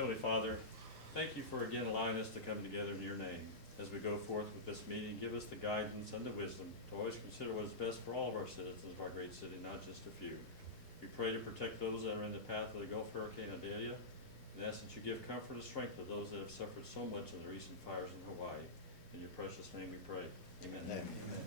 Heavenly Father, thank you for again allowing us to come together in your name. As we go forth with this meeting, give us the guidance and the wisdom to always consider what is best for all of our citizens of our great city, not just a few. We pray to protect those that are in the path of the Gulf Hurricane Idalia, and ask that you give comfort and strength to those that have suffered so much in the recent fires in Hawaii. In your precious name we pray. Amen. Amen.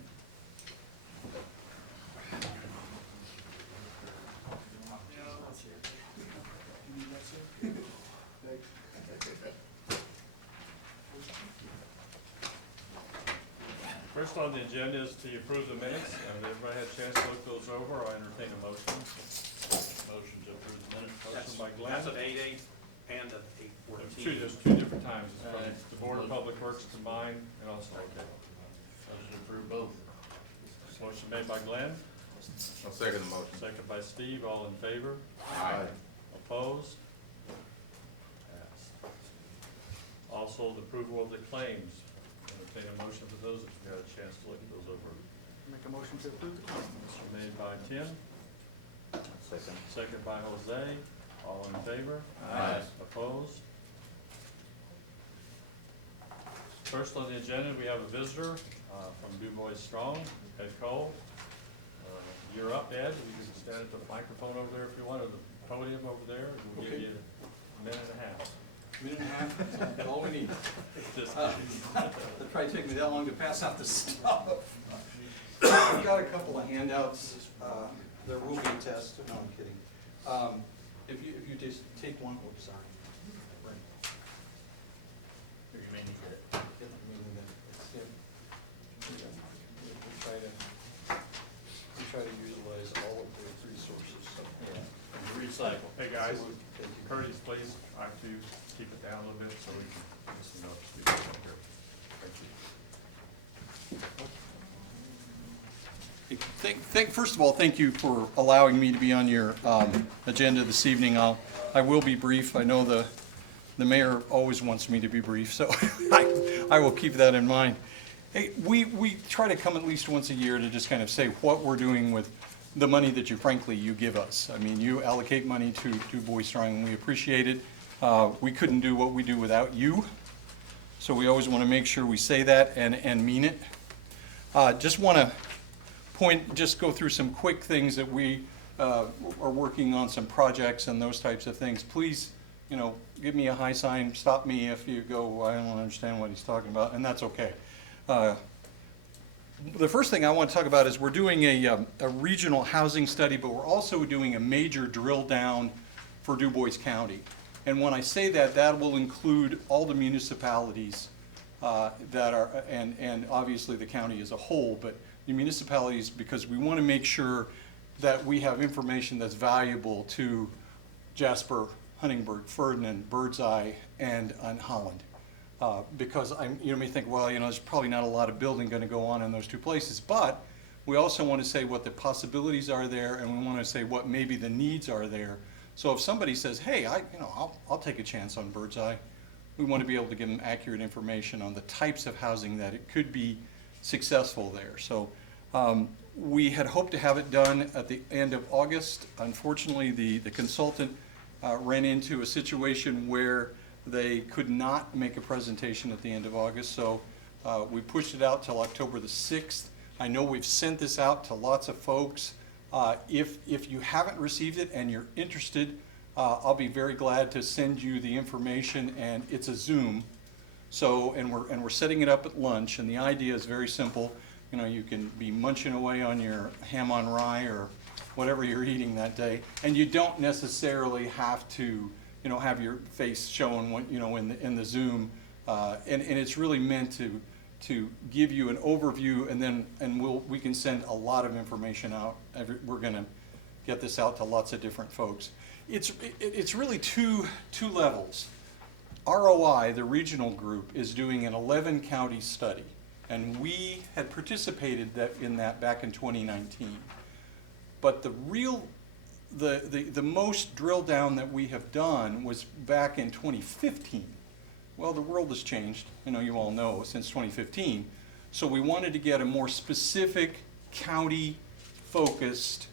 First on the agenda is to approve the minutes, and everybody had a chance to look those over. I entertain a motion. Motion to approve the minutes. Motion by Glenn. That's at 8/8 and at 8/14. There's two different times. It's from the Board of Public Works combined, and also, okay. Motion to approve both. Motion made by Glenn, I'll second the motion. second by Steve. All in favor? Aye. Opposed? Passed. Also, the approval of the claims. Entertain a motion for those if you had a chance to look at those over. Make a motion to approve the claims. Motion made by Tim, Second. second by Jose. All in favor? Aye. Opposed? First on the agenda, we have a visitor from Du Bois Strong, Ed Cole. You're up, Ed. You can stand at the microphone over there if you want, or the podium over there. We'll give Okay. you a minute and a half. Minute and a half, that's all we need. Just- It'll probably take me that long to pass out the stuff. I've got a couple of handouts. There will be a test. No, I'm kidding. If you just take one, oh, sorry. Right. Here, you may need it. Get the meeting then. We try to utilize all of the resources. So, Recycle. Hey, guys, So thank you. Curtis, please, actually keep it down a little bit so we can listen up. Speak up here. Thank you. First of all, thank you for allowing me to be on your agenda this evening. I will be brief. I know the mayor always wants me to be brief, so I will keep that in mind. Hey, we try to come at least once a year to just kind of say what we're doing with the money that you give us. I mean, you allocate money to Du Bois Strong, and we appreciate it. We couldn't do what we do without you, so we always want to make sure we say that and mean it. Just want to just go through some quick things that we are working on, some projects and those types of things. Please, give me a high sign, stop me if you go, I don't understand what he's talking about, and that's okay. The first thing I want to talk about is we're doing a regional housing study, but we're also doing a major drill down for Du Bois County. And when I say that, that will include all the municipalities that are, and obviously the county as a whole, but the municipalities, because we want to make sure that we have information that's valuable to Jasper, Huntingburg, Ferdinand, Birdseye, and Holland. Because you may think, well, there's probably not a lot of building going to go on in those two places, but we also want to say what the possibilities are there, and we want to say what maybe the needs are there. So if somebody says, hey, I'll take a chance on Birdseye, we want to be able to give them accurate information on the types of housing that it could be successful there. So we had hoped to have it done at the end of August. Unfortunately, the consultant ran into a situation where they could not make a presentation at the end of August, so we pushed it out till October the 6th. I know we've sent this out to lots of folks. If you haven't received it and you're interested, I'll be very glad to send you the information, and it's a Zoom. So, and we're setting it up at lunch, and the idea is very simple. You can be munching away on your ham on rye or whatever you're eating that day, and you don't necessarily have to have your face showing in the Zoom, and it's really meant to give you an overview, and we can send a lot of information out. We're going to get this out to lots of different folks. It's really two levels. ROI, the regional group, is doing an 11 county study, and we had participated in that back in 2019. But the most drill down that we have done was back in 2015. Well, the world has changed, you all know, since 2015. So we wanted to get a more specific county-focused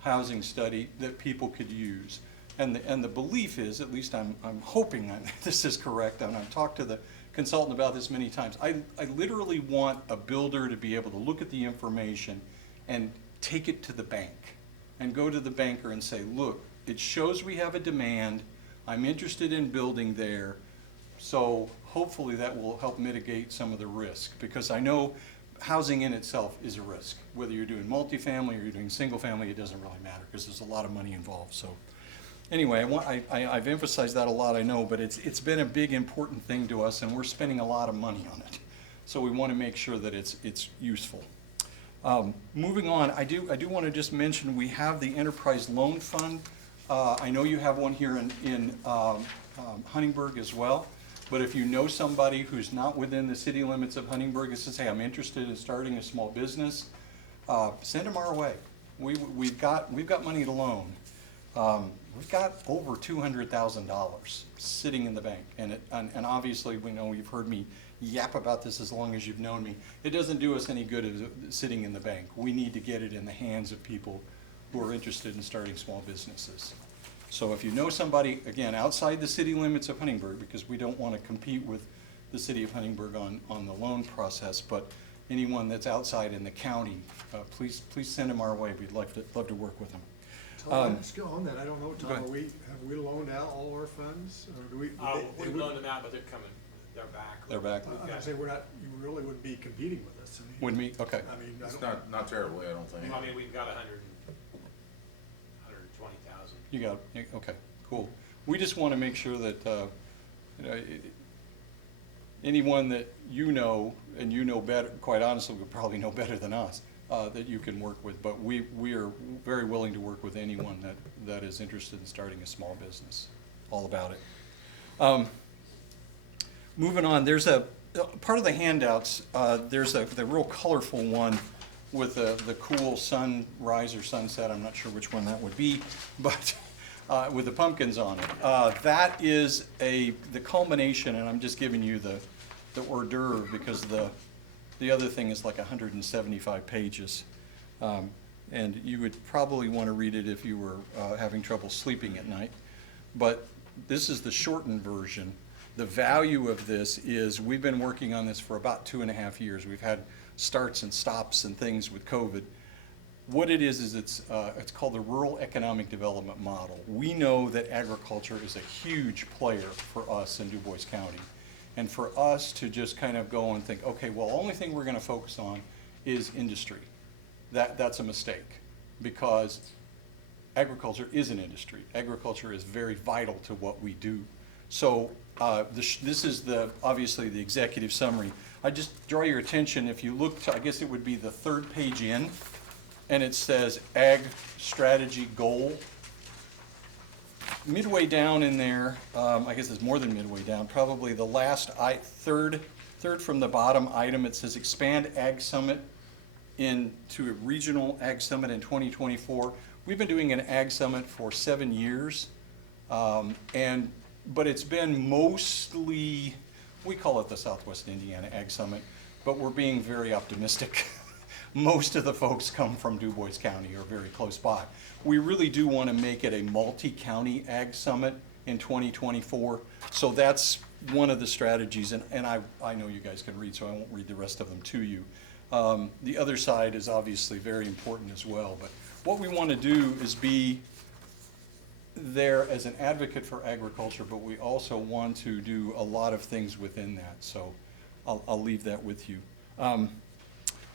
housing study that people could use. And the belief is, at least I'm hoping this is correct, and I've talked to the consultant about this many times. I literally want a builder to be able to look at the information and take it to the bank and go to the banker and say, look, it shows we have a demand. I'm interested in building there. So hopefully that will help mitigate some of the risk, because I know housing in itself is a risk. Whether you're doing multifamily or you're doing single family, it doesn't really matter because there's a lot of money involved. So anyway, I've emphasized that a lot, I know, but it's been a big important thing to us, and we're spending a lot of money on it. So we want to make sure that it's useful. Moving on, I do want to just mention we have the Enterprise Loan Fund. I know you have one here in Huntingburg as well. But if you know somebody who's not within the city limits of Huntingburg and says, hey, I'm interested in starting a small business, send them our way. We've got money to loan. We've got over $200,000 sitting in the bank. And obviously, we know you've heard me yap about this as long as you've known me. It doesn't do us any good as sitting in the bank. We need to get it in the hands of people who are interested in starting small businesses. So if you know somebody, again, outside the city limits of Huntingburg, because we don't want to compete with the city of Huntingburg on the loan process, but anyone that's outside in the county, please send them our way. We'd love to work with them. Tom, let's go on that. I don't know, Go Tom, ahead. have we loaned out all our funds? Or do we? We've loaned them out, but they're coming, they're back. They're back. I'm gonna say you really wouldn't be competing with us. I mean, Wouldn't we? Okay. I mean, I It's don't. not terribly, I don't think. I mean, we've got 120,000. You got it. Okay, cool. We just want to make sure that, anyone that you know, and you know better, quite honestly, would probably know better than us, that you can work with. But we are very willing to work with anyone that is interested in starting a small business. All about it. Moving on, there's a part of the handouts, there's the real colorful one with the cool sunrise or sunset. I'm not sure which one that would be, but with the pumpkins on it. That is the culmination, and I'm just giving you the hors d'oeuvre because the other thing is like 175 pages. And you would probably want to read it if you were having trouble sleeping at night. But this is the shortened version. The value of this is we've been working on this for about 2.5 years. We've had starts and stops and things with COVID. What it is it's called the Rural Economic Development Model. We know that agriculture is a huge player for us in Du Bois County. And for us to just kind of go and think, okay, well, the only thing we're going to focus on is industry. That's a mistake, because agriculture is an industry. Agriculture is very vital to what we do. So this is obviously the executive summary. I just draw your attention, if you look to, I guess it would be the third page in, and it says Ag Strategy Goal. Midway down in there, I guess it's more than midway down, probably the last third from the bottom item, it says Expand Ag Summit into a Regional Ag Summit in 2024. We've been doing an Ag Summit for 7 years, but it's been mostly, we call it the Southwest Indiana Ag Summit, but we're being very optimistic. Most of the folks come from Du Bois County or very close by. We really do want to make it a multi-county Ag Summit in 2024. So that's one of the strategies, and I know you guys can read, so I won't read the rest of them to you. The other side is obviously very important as well, but what we want to do is be there as an advocate for agriculture, but we also want to do a lot of things within that. So I'll leave that with you.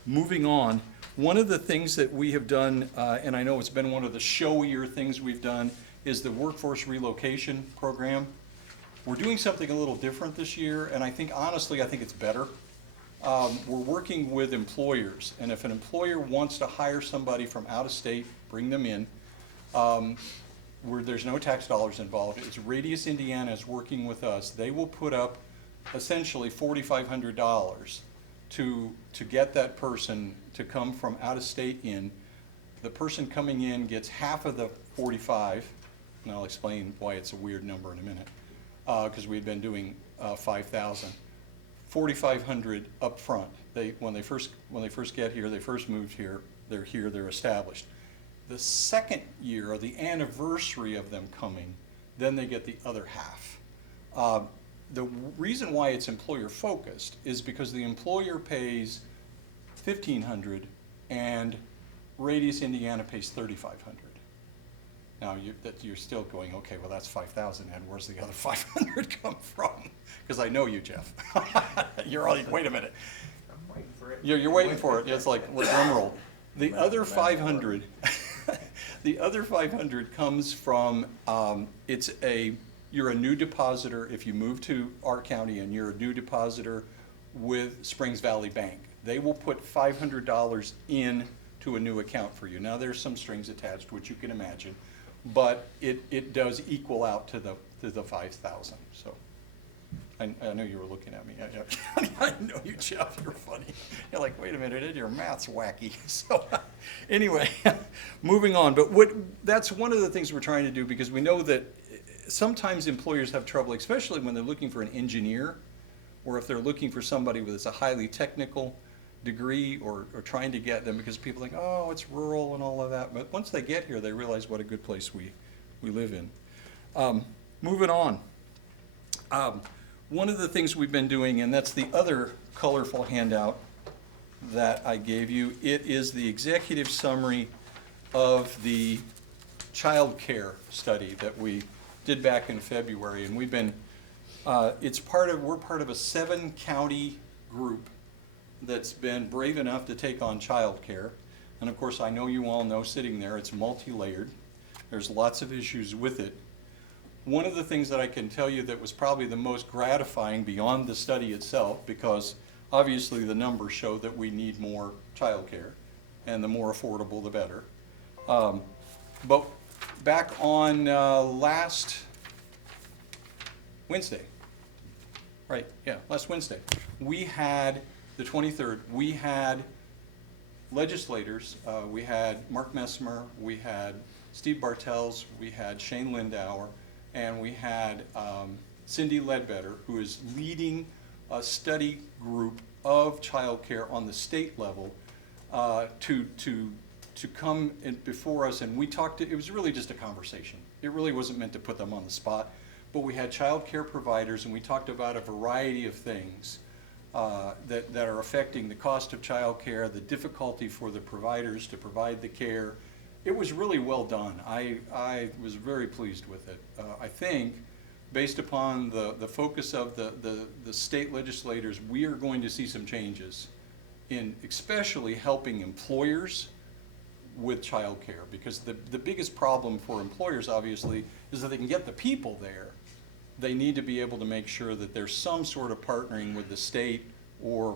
Moving on, one of the things that we have done, and I know it's been one of the showier things we've done, is the workforce relocation program. We're doing something a little different this year, and honestly, I think it's better. We're working with employers, and if an employer wants to hire somebody from out of state, bring them in, where there's no tax dollars involved. It's Radius Indiana is working with us. They will put up essentially $4,500 to get that person to come from out of state in. The person coming in gets half of the 45, and I'll explain why it's a weird number in a minute, because we've been doing 5,000. 4,500 up front. When they first get here, they first moved here, they're established. The second year, or the anniversary of them coming, then they get the other half. The reason why it's employer focused is because the employer pays $1,500 and Radius Indiana pays $3,500. Now, you're still going, okay, well, that's $5,000, and where's the other $500 come from? Because I know you, Jeff. You're all, wait a minute. I'm waiting for it. You're waiting for it. It's like drum roll. The other 500, the other 500 comes from, you're a new depositor if you move to our county and you're a new depositor with Springs Valley Bank. They will put $500 in to a new account for you. Now, there's some strings attached, which you can imagine, but it does equal out to the 5,000. So I know you were looking at me. I know you, Jeff. You're funny. You're like, wait a minute, your math's wacky. So anyway, moving on. But that's one of the things we're trying to do, because we know that sometimes employers have trouble, especially when they're looking for an engineer, or if they're looking for somebody with a highly technical degree, or trying to get them, because people think, oh, it's rural and all of that. But once they get here, they realize what a good place we live in. Moving on. One of the things we've been doing, and that's the other colorful handout that I gave you, it is the executive summary of the child care study that we did back in February. And we've been, we're part of a 7-county group that's been brave enough to take on child care. And of course, I know you all know, sitting there, it's multi-layered. There's lots of issues with it. One of the things that I can tell you that was probably the most gratifying beyond the study itself, because obviously the numbers show that we need more child care, and the more affordable, the better. But back on last Wednesday, right, yeah, last Wednesday, we had, the 23rd, we had legislators, we had Mark Messmer, we had Steve Bartels, we had Shane Lindauer, and we had Cindy Ledbetter, who is leading a study group of childcare on the state level, to come in before us, and we talked. It was really just a conversation. It really wasn't meant to put them on the spot, but we had childcare providers, and we talked about a variety of things that are affecting the cost of childcare, the difficulty for the providers to provide the care. It was really well done. I was very pleased with it. I think, based upon the focus of the state legislators, we are going to see some changes in especially helping employers with childcare, because the biggest problem for employers, obviously, is that they can get the people there. They need to be able to make sure that there's some sort of partnering with the state or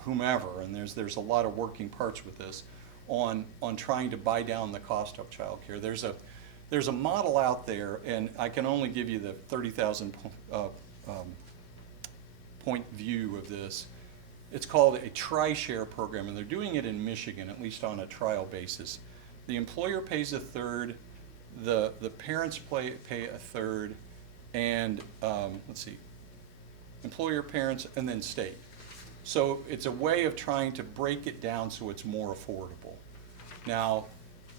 whomever, and there's a lot of working parts with this, on trying to buy down the cost of childcare. There's a model out there, and I can only give you the 30,000 point view of this. It's called a tri-share program, and they're doing it in Michigan, at least on a trial basis. The employer pays a third, the parents pay a third, and let's see, employer, parents, and then state. So it's a way of trying to break it down so it's more affordable. Now,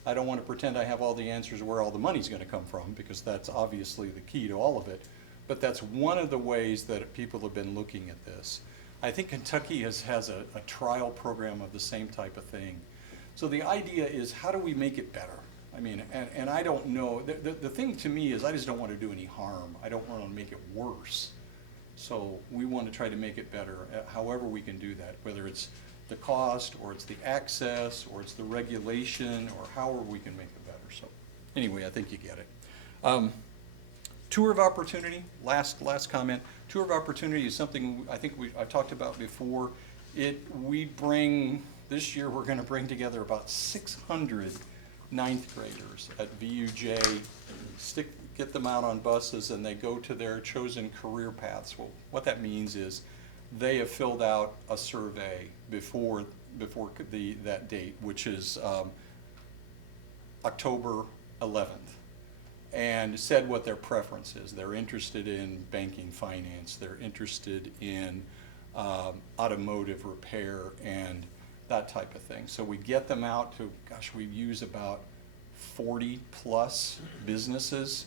I don't want to pretend I have all the answers where all the money's going to come from, because that's obviously the key to all of it. But that's one of the ways that people have been looking at this. I think Kentucky has a trial program of the same type of thing. So the idea is, how do we make it better? I mean, and I don't know. The thing to me is, I just don't want to do any harm. I don't want to make it worse. So we want to try to make it better, however we can do that, whether it's the cost, or it's the access, or it's the regulation, or however we can make it better. So anyway, I think you get it. Tour of opportunity, last comment. Tour of opportunity is something I think I've talked about before. This year we're going to bring together about 600 ninth graders at VUJ, get them out on buses, and they go to their chosen career paths. Well, what that means is they have filled out a survey before that date, which is October 11th, and said what their preference is. They're interested in banking, finance. They're interested in automotive repair and that type of thing. So we get them out to, we use about 40-plus businesses,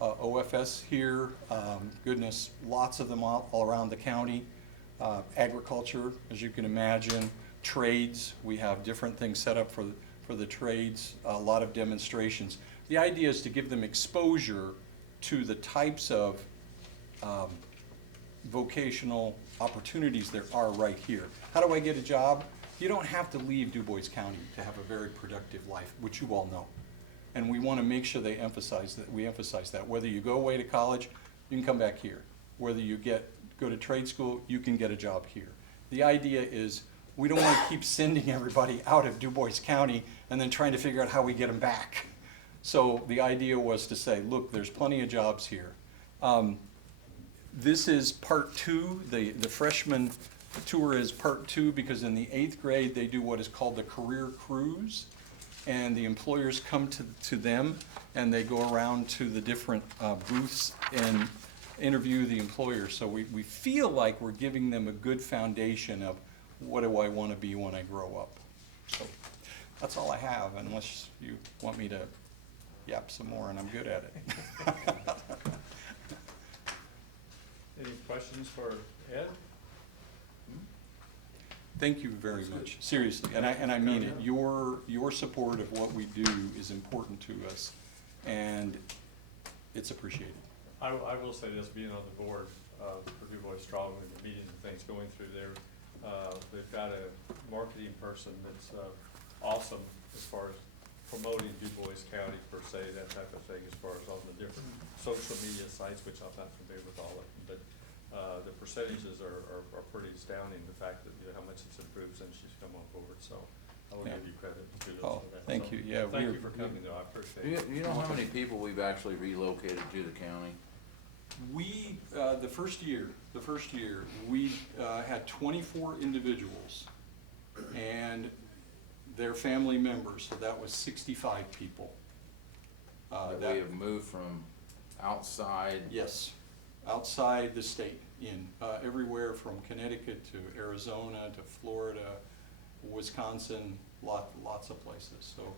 OFS here, goodness, lots of them all around the county. Agriculture, as you can imagine, trades, we have different things set up for the trades, a lot of demonstrations. The idea is to give them exposure to the types of vocational opportunities there are right here. How do I get a job? You don't have to leave Du Bois County to have a very productive life, which you all know. And we want to make sure we emphasize that. Whether you go away to college, you can come back here. Whether you go to trade school, you can get a job here. The idea is we don't want to keep sending everybody out of Du Bois County and then trying to figure out how we get them back. So the idea was to say, look, there's plenty of jobs here. This is part two. The freshman tour is part two because in the 8th grade they do what is called the career cruise, and the employers come to them and they go around to the different booths and interview the employers. So we feel like we're giving them a good foundation of what do I want to be when I grow up. So that's all I have, unless you want me to yap some more and I'm good at it. Any questions for Ed? Thank you very much, seriously, and I mean it. Your support of what we do is important to us, and it's appreciated. I will say this, being on the board for Du Bois Strong and the meetings and things going through there, they've got a marketing person that's awesome as far as promoting Du Bois County per se, that type of thing, as far as on the different social media sites, which I'm not familiar with all of them, but the percentages are pretty astounding, the fact that, you know, how much it's improved since she's come on board, so I will Yeah. give you credit and kudos Oh, for that. thank So, you. Yeah, thank we're- you for coming though, I appreciate it. You know how many people we've actually relocated to the county? We, the first year, we had 24 individuals and their family members, so that was 65 people. That we have moved from outside? Yes, outside the state, everywhere from Connecticut to Arizona to Florida, Wisconsin, lots of places. So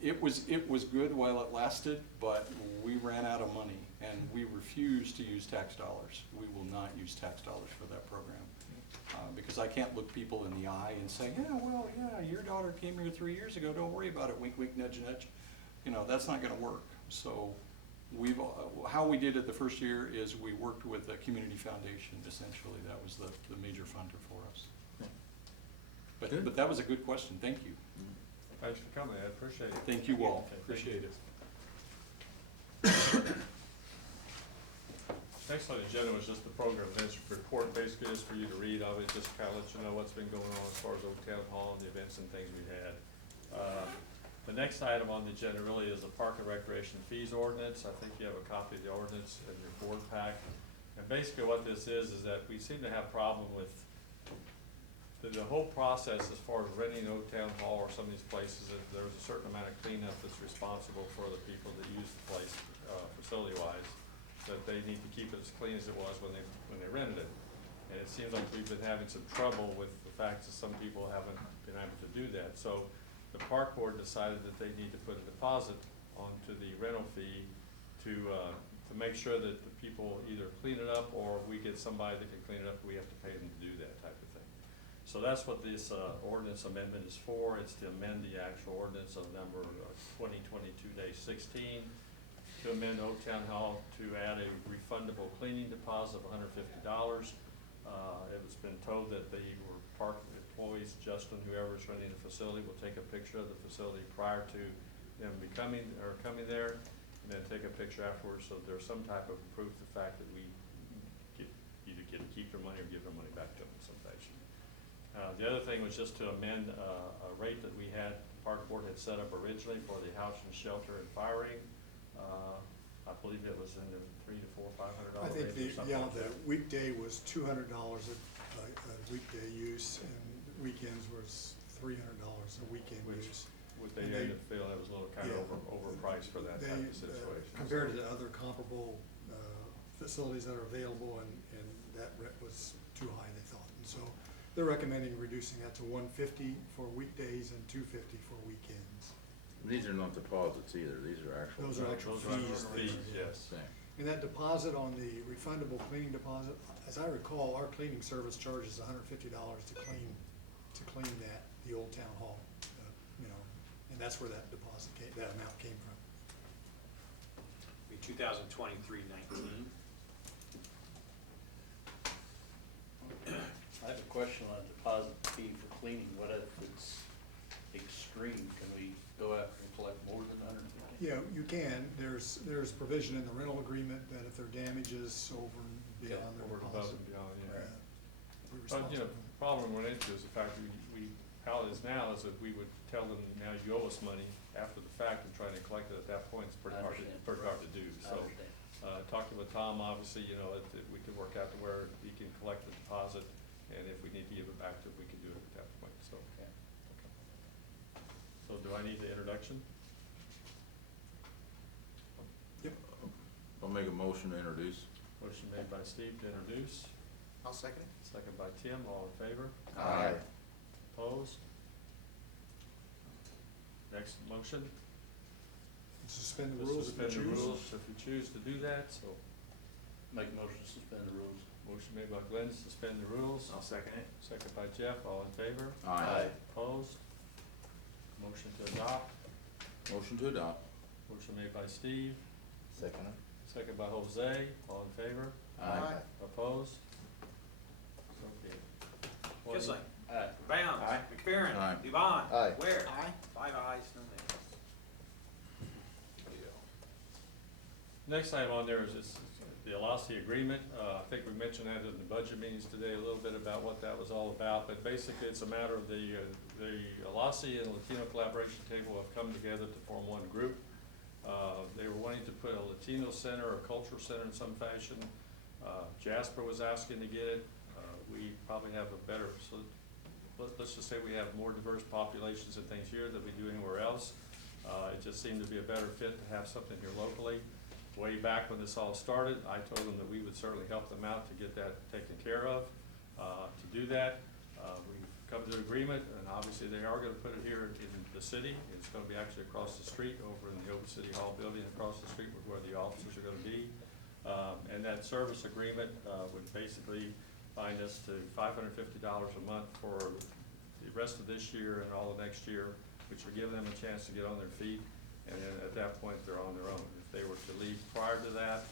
it was good while it lasted, but we ran out of money and we refused to use tax dollars. We will not use tax dollars for that program. Because I can't look people in the eye and say, yeah, your daughter came here 3 years ago, don't worry about it, wink, wink, nudge, nudge. You know, that's not gonna work. So how we did it the first year is we worked with a community foundation, essentially. That was the major funder for us. Good. But that was a good question, thank you. Thanks for coming, I appreciate it. Thank you all, Okay, appreciate it. Next on the agenda was just the program events report, basically just for you to read of it, just to kind of let you know what's been going on as far as Old Town Hall and the events and things we had. The next item on the agenda really is the Park and Recreation Fees Ordinance. I think you have a copy of the ordinance in your board pack. And basically what this is that we seem to have a problem with the whole process as far as renting Old Town Hall or some of these places, that there's a certain amount of cleanup that's responsible for the people that use the place, facility-wise, that they need to keep it as clean as it was when they rented it. And it seems like we've been having some trouble with the fact that some people haven't been able to do that. So the park board decided that they need to put a deposit onto the rental fee to make sure that the people either clean it up or we get somebody that can clean it up, we have to pay them to do that type of thing. So that's what this ordinance amendment is for. It's to amend the actual ordinance of number 2022-16 to amend Old Town Hall to add a refundable cleaning deposit of $150. It was been told that the park employees, Justin, whoever's running the facility, will take a picture of the facility prior to them coming there, and then take a picture afterwards, so there's some type of proof of the fact that we either get to keep their money or give their money back to them in some fashion. The other thing was just to amend a rate that we had, the park board had set up originally for the house and shelter and firing. I believe it was in the $300 to $500 I think range or something like the that. weekday was $200 a weekday use, and weekends was $300 a weekend Which- use. What they And ended up feeling it was a little kind of Yeah. overpriced for that type of situation. Compared to the other comparable facilities that are available, and that rent was too high, they thought. And so they're recommending reducing that to $150 for weekdays and $250 for weekends. These are not deposits either, these are actual. Those are actual Those are fees. fees, yes. Thing. And that deposit on the refundable cleaning deposit, as I recall, our cleaning service charges $150 to clean the old town hall, you know, and that's where that that amount came from. Be 2023-19. I have a question on deposit fee for cleaning. What if it's extreme? Can we go after and collect more than $150? Yeah, you can, there's provision in the rental agreement that if there are damages over and beyond their Over and above deposit. and beyond, yeah. we're But, you know, responsible. the problem we run into is the fact how it is now is that we would tell them, now you owe us money after the fact and trying to collect it at that point is pretty I hard, understand. pretty hard to do, I so. understand. Talking with Tom, obviously, you know, if we could work out to where he can collect the deposit, and if we need to give it back to him, we can do it at that point, so. Okay. So do I need the introduction? Yep, I'll make a motion to introduce. Motion made by Steve to introduce, I'll second it. second by Tim, all in favor? Aye. Opposed? Next motion? suspend the Just rules if you suspend the choose. rules if you choose to do that, so. Make a motion to suspend the rules. Motion made by Glenn to suspend the rules, I'll second it. second by Jeff, all in favor? Aye. Opposed? Motion to adopt, Motion to adopt. motion made by Steve, Second. second by Jose, all in favor? Aye. Opposed? So be it. Kissling. Aye. Bounds. Aye. McFerrin. Aye. Dubon. Aye. Ware. Aye. 5 ayes, no nays. Next item on there is the Alasi agreement. I think we mentioned that in the budget meetings today, a little bit about what that was all about, but basically it's a matter of the Alasi and Latino Collaboration Table have come together to form one group. They were wanting to put a Latino center or cultural center in some fashion. Jasper was asking to get it. We probably have a better, so let's just say we have more diverse populations and things here than we do anywhere else. It just seemed to be a better fit to have something here locally. Way back when this all started, I told them that we would certainly help them out to get that taken care of. To do that, we've come to an agreement, and obviously they are gonna put it here in the city. It's gonna be actually across the street, over in the old City Hall building, across the street where the offices are gonna be. And that service agreement would basically bind us to $550 a month for the rest of this year and all of next year, which will give them a chance to get on their feet, and then at that point, they're on their own. If they were to leave prior to that,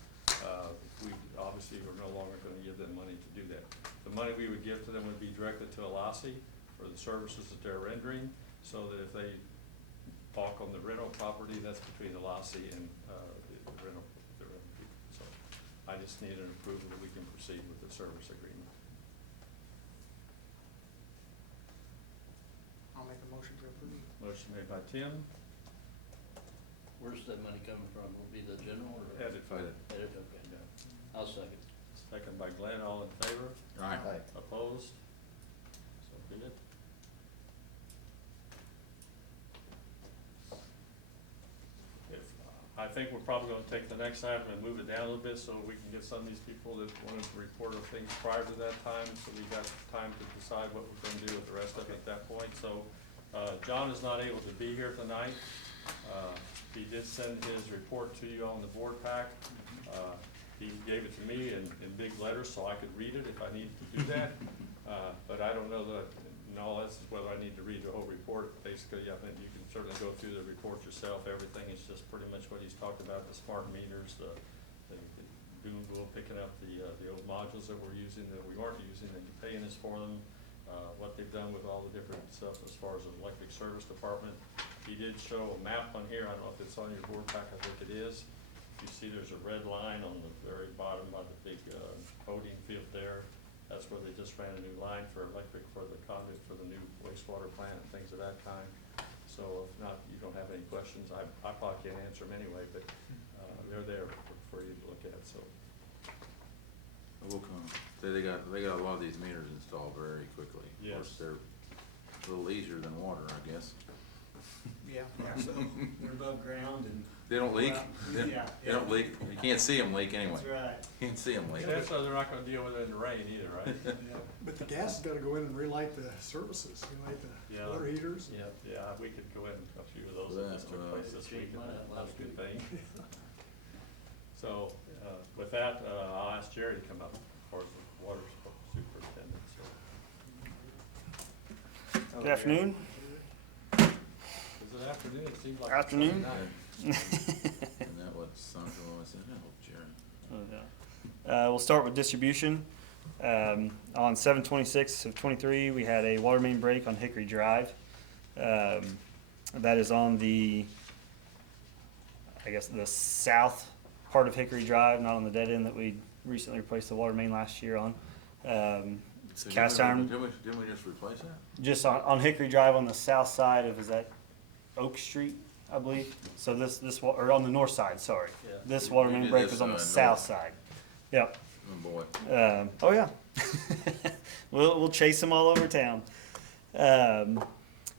we obviously are no longer gonna give them money to do that. The money we would give to them would be directed to Alasi for the services that they're rendering, so that if they balk on the rental property, that's between Alasi and the rental people. So I just need an approval that we can proceed with the service agreement. I'll make a motion to approve. Motion made by Tim, Where's that money coming from? Will it be the general or? edit. Edit, okay. I'll second. Second by Glenn, all in favor? Aye. Opposed? So be it. I think we're probably gonna take the next item and move it down a little bit so we can get some of these people that wanted to report on things prior to that time, so we got time to decide what we're gonna do with the rest of it at that point. So, John is not able to be here tonight. He did send his report to you on the board pack. He gave it to me in big letters so I could read it if I needed to do that. But I don't know that, in all essence, whether I need to read the whole report. Basically, I think you can certainly go through the report yourself. Everything is just pretty much what he's talked about, the smart meters, the Google picking up the old modules that we're using, that we aren't using, and paying us for them. What they've done with all the different stuff as far as the electric service department. He did show a map on here. I don't know if it's on your board pack. I think it is. You see there's a red line on the very bottom by the big voting field there. That's where they just ran a new line for electric for the conduit for the new wastewater plant and things of that kind. So if not, you don't have any questions, I probably can't answer them anyway, but they're there for you to look at, so. We'll come, say they got a lot of these meters installed very quickly. Of course, Yes. they're a little easier than water, I guess. Yeah. So they're above ground and. They don't leak? Well, They yeah, they don't yeah. leak? You can't see them leak anyway. That's right. You can't see them leak. Yeah, so they're not gonna deal with it in the rain either, right? Yeah. But the gas has gotta go in and relight the services, relight the Yeah. water heaters. Yeah, yeah, we could go in a few of those Well, that just took well, place this Change week, and mine out that's last a good week. thing. So, with that, I'll ask Jerry to come up, of course, the water superintendent, so. Good afternoon. Is it afternoon? It seems like. it's Afternoon. 29. Isn't that what Sandra always said? I hope Jerry. We'll start with distribution. On 7/26 of '23, we had a water main break on Hickory Drive. That is on the, I guess, the south part of Hickory Drive, not on the dead end that we recently replaced the water main last year on. So Cast didn't iron. Didn't we just replace that? Just on Hickory Drive on the south side of, is that Oak Street, I believe? So or on the north side, sorry. Yeah. This water You main did break this, is on the north. south side. Yep. Oh, boy. Oh yeah. We'll chase them all over town.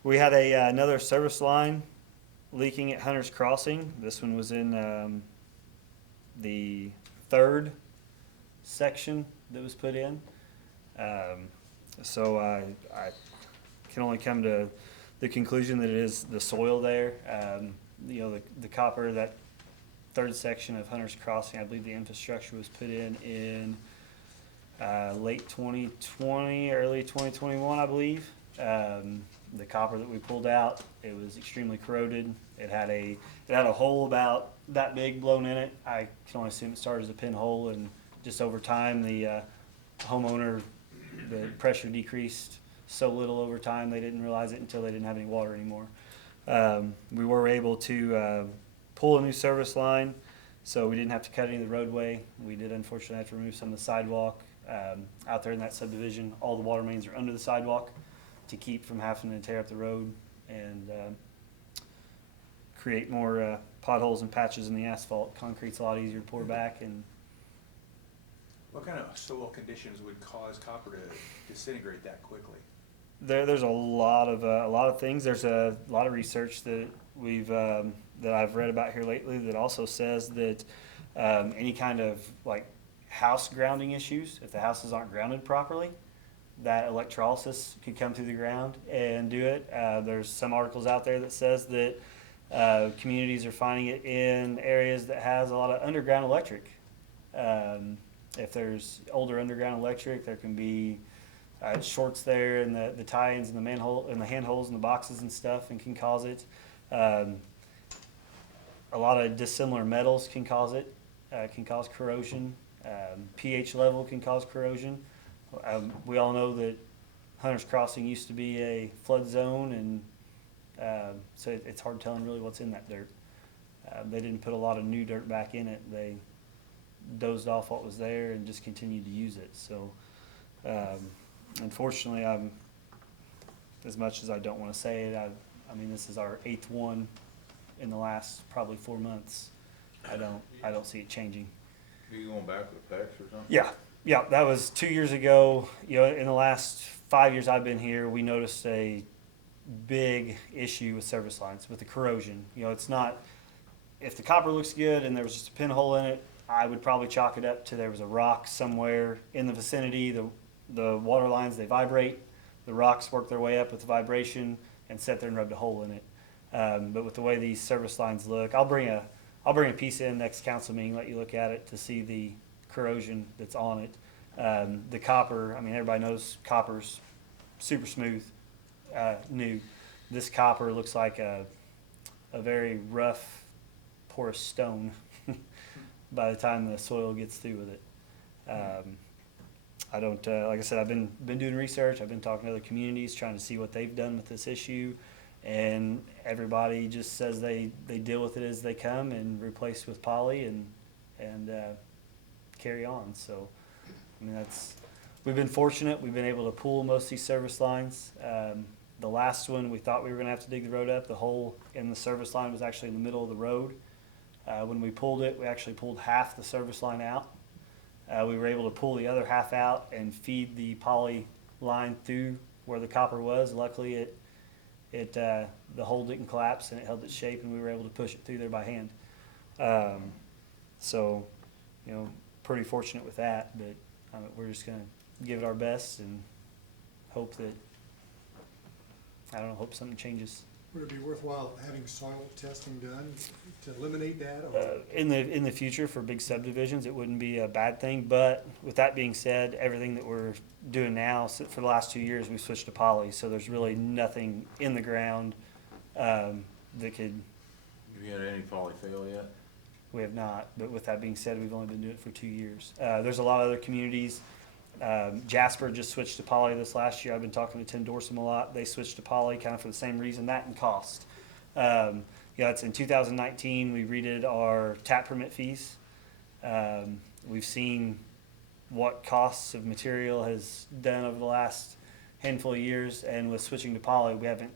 We had another service line leaking at Hunter's Crossing. This one was in the third section that was put in. So I can only come to the conclusion that it is the soil there. The copper, that third section of Hunter's Crossing, I believe the infrastructure was put in late 2020, early 2021, I believe. The copper that we pulled out, it was extremely corroded. It had a hole about that big blown in it. I can only assume it started as a pinhole, and just over time, the homeowner, the pressure decreased so little over time, they didn't realize it until they didn't have any water anymore. We were able to pull a new service line, so we didn't have to cut any of the roadway. We did unfortunately have to remove some of the sidewalk. Out there in that subdivision, all the water mains are under the sidewalk to keep from having to tear up the road and create more potholes and patches in the asphalt. Concrete's a lot easier to pour back, and What kind of soil conditions would cause copper to disintegrate that quickly? there's a lot of things. There's a lot of research that that I've read about here lately that also says that any kind of like house grounding issues, if the houses aren't grounded properly, that electrolysis could come through the ground and do it. There's some articles out there that says that communities are finding it in areas that has a lot of underground electric. If there's older underground electric, there can be shorts there and the tie-ins and the manhole and the handholds and the boxes and stuff, and can cause it. A lot of dissimilar metals can cause it, can cause corrosion. pH level can cause corrosion. We all know that Hunter's Crossing used to be a flood zone, and so it's hard telling really what's in that dirt. They didn't put a lot of new dirt back in it. They dozed off what was there and just continued to use it. So unfortunately, as much as I don't want to say it, I mean, this is our 8th one in the last probably 4 months. I don't see it changing. Are you going back with Pex or something? Yeah, that was 2 years ago. In the last 5 years I've been here, we noticed a big issue with service lines, with the corrosion. It's not, if the copper looks good and there was just a pinhole in it, I would probably chalk it up to there was a rock somewhere in the vicinity. The water lines, they vibrate. The rocks work their way up with the vibration and sit there and rub a hole in it. But with the way these service lines look, I'll bring a piece in next council meeting, let you look at it to see the corrosion that's on it. The copper, I mean, everybody knows copper's super smooth, new. This copper looks like a very rough, porous stone by the time the soil gets through with it. I don't, like I said, I've been doing research. I've been talking to other communities, trying to see what they've done with this issue. And everybody just says they deal with it as they come and replace with poly and carry on. So, I mean, we've been fortunate. We've been able to pull most of these service lines. The last one, we thought we were gonna have to dig the road up. The hole in the service line was actually in the middle of the road. When we pulled it, we actually pulled half the service line out. We were able to pull the other half out and feed the poly line through where the copper was. Luckily, the hole didn't collapse and it held its shape, and we were able to push it through there by hand. So, you know, pretty fortunate with that, but we're just gonna give it our best and hope that, I don't know, hope something changes. Would it be worthwhile having soil testing done to eliminate that, or? In the future for big subdivisions, it wouldn't be a bad thing, but with that being said, everything that we're doing now, so for the last 2 years, we've switched to poly, so there's really nothing in the ground, that could, Have you had any poly fail yet? we have not, but with that being said, we've only been doing it for 2 years. There's a lot of other communities. Jasper just switched to poly this last year. I've been talking to Tim Dorsum a lot. They switched to poly kind of for the same reason, that and cost. It's in 2019, we redid our tap permit fees. We've seen what costs of material has done over the last handful of years, and with switching to poly, we haven't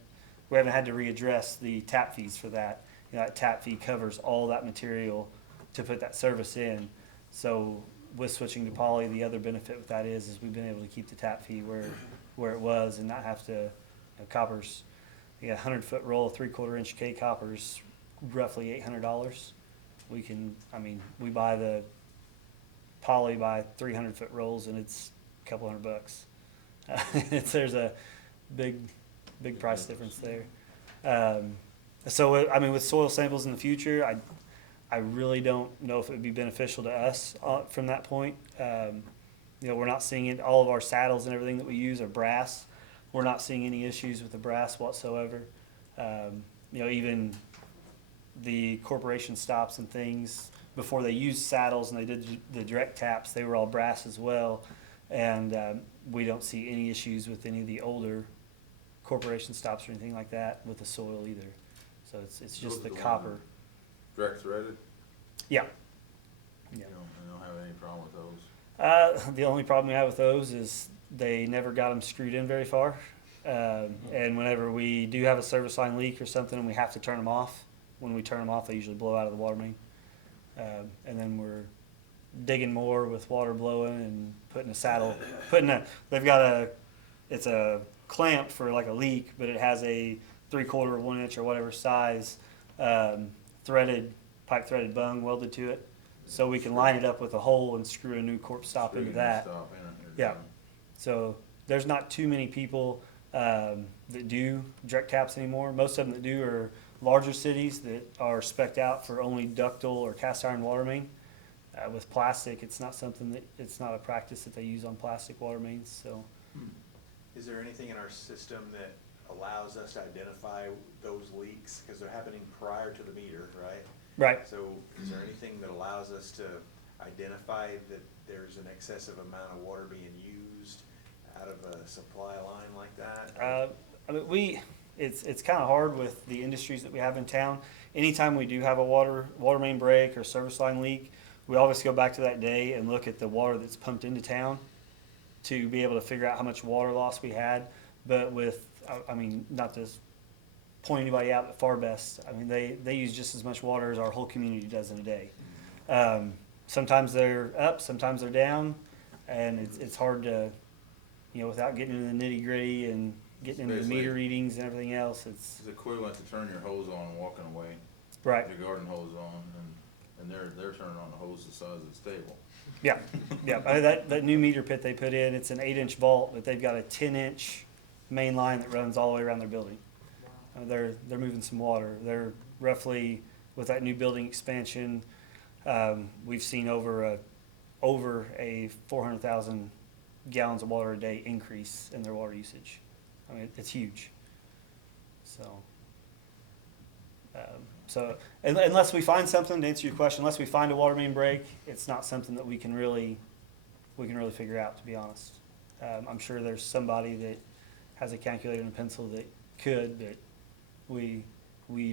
had to readdress the tap fees for that. You know, that tap fee covers all that material to put that service in. So with switching to poly, the other benefit with that is we've been able to keep the tap fee where it was and not have to, you know, coppers. You got a 100-foot roll of 3/4 inch K coppers, roughly $800. We buy the poly by 300-foot rolls, and it's a couple $100. There's a big price difference there. With soil samples in the future, I really don't know if it would be beneficial to us from that point. We're not seeing it. All of our saddles and everything that we use are brass. We're not seeing any issues with the brass whatsoever. Even the corporation stops and things, before they used saddles and they did the direct taps, they were all brass as well. And we don't see any issues with any of the older corporation stops or anything like that with the soil either. So it's just the copper. Direct threaded? Yeah. You don't have any problem with those? The only problem we have with those is they never got them screwed in very far. And whenever we do have a service line leak or something and we have to turn them off, when we turn them off, they usually blow out of the water main. And then we're digging more with water blowing and putting a saddle, it's a clamp for like a leak, but it has a 3/4 of 1 inch or whatever size, pipe threaded bung welded to it. So we can line it up with a hole and screw a new corp stop into that. Yeah. So there's not too many people that do direct taps anymore. Most of them that do are larger cities that are spec'd out for only ductile or cast iron water main. With plastic, it's not a practice that they use on plastic water mains. So, Is there anything in our system that allows us to identify those leaks? Because they're happening prior to the meter, right? right. So is there anything that allows us to identify that there's an excessive amount of water being used out of a supply line like that? It's kind of hard with the industries that we have in town. Anytime we do have a water main break or service line leak, we always go back to that day and look at the water that's pumped into town to be able to figure out how much water loss we had. But not to point anybody out at Far Best, they use just as much water as our whole community does in a day. Sometimes they're up, sometimes they're down, and it's hard to, without getting into the nitty gritty and getting into the meter readings and everything else, it's equivalent to turning your hose on and walking away. right. Your garden hose on, and they're turning on the hose the size of the stable. Yeah, yeah. That new meter pit they put in, it's an 8-inch vault, but they've got a 10-inch main line that runs all the way around their building. They're moving some water. They're roughly, with that new building expansion, we've seen over a 400,000 gallons of water a day increase in their water usage. It's huge. So unless we find something, to answer your question, unless we find a water main break, it's not something that we can really figure out, to be honest. I'm sure there's somebody that has a calculator and a pencil that could, but we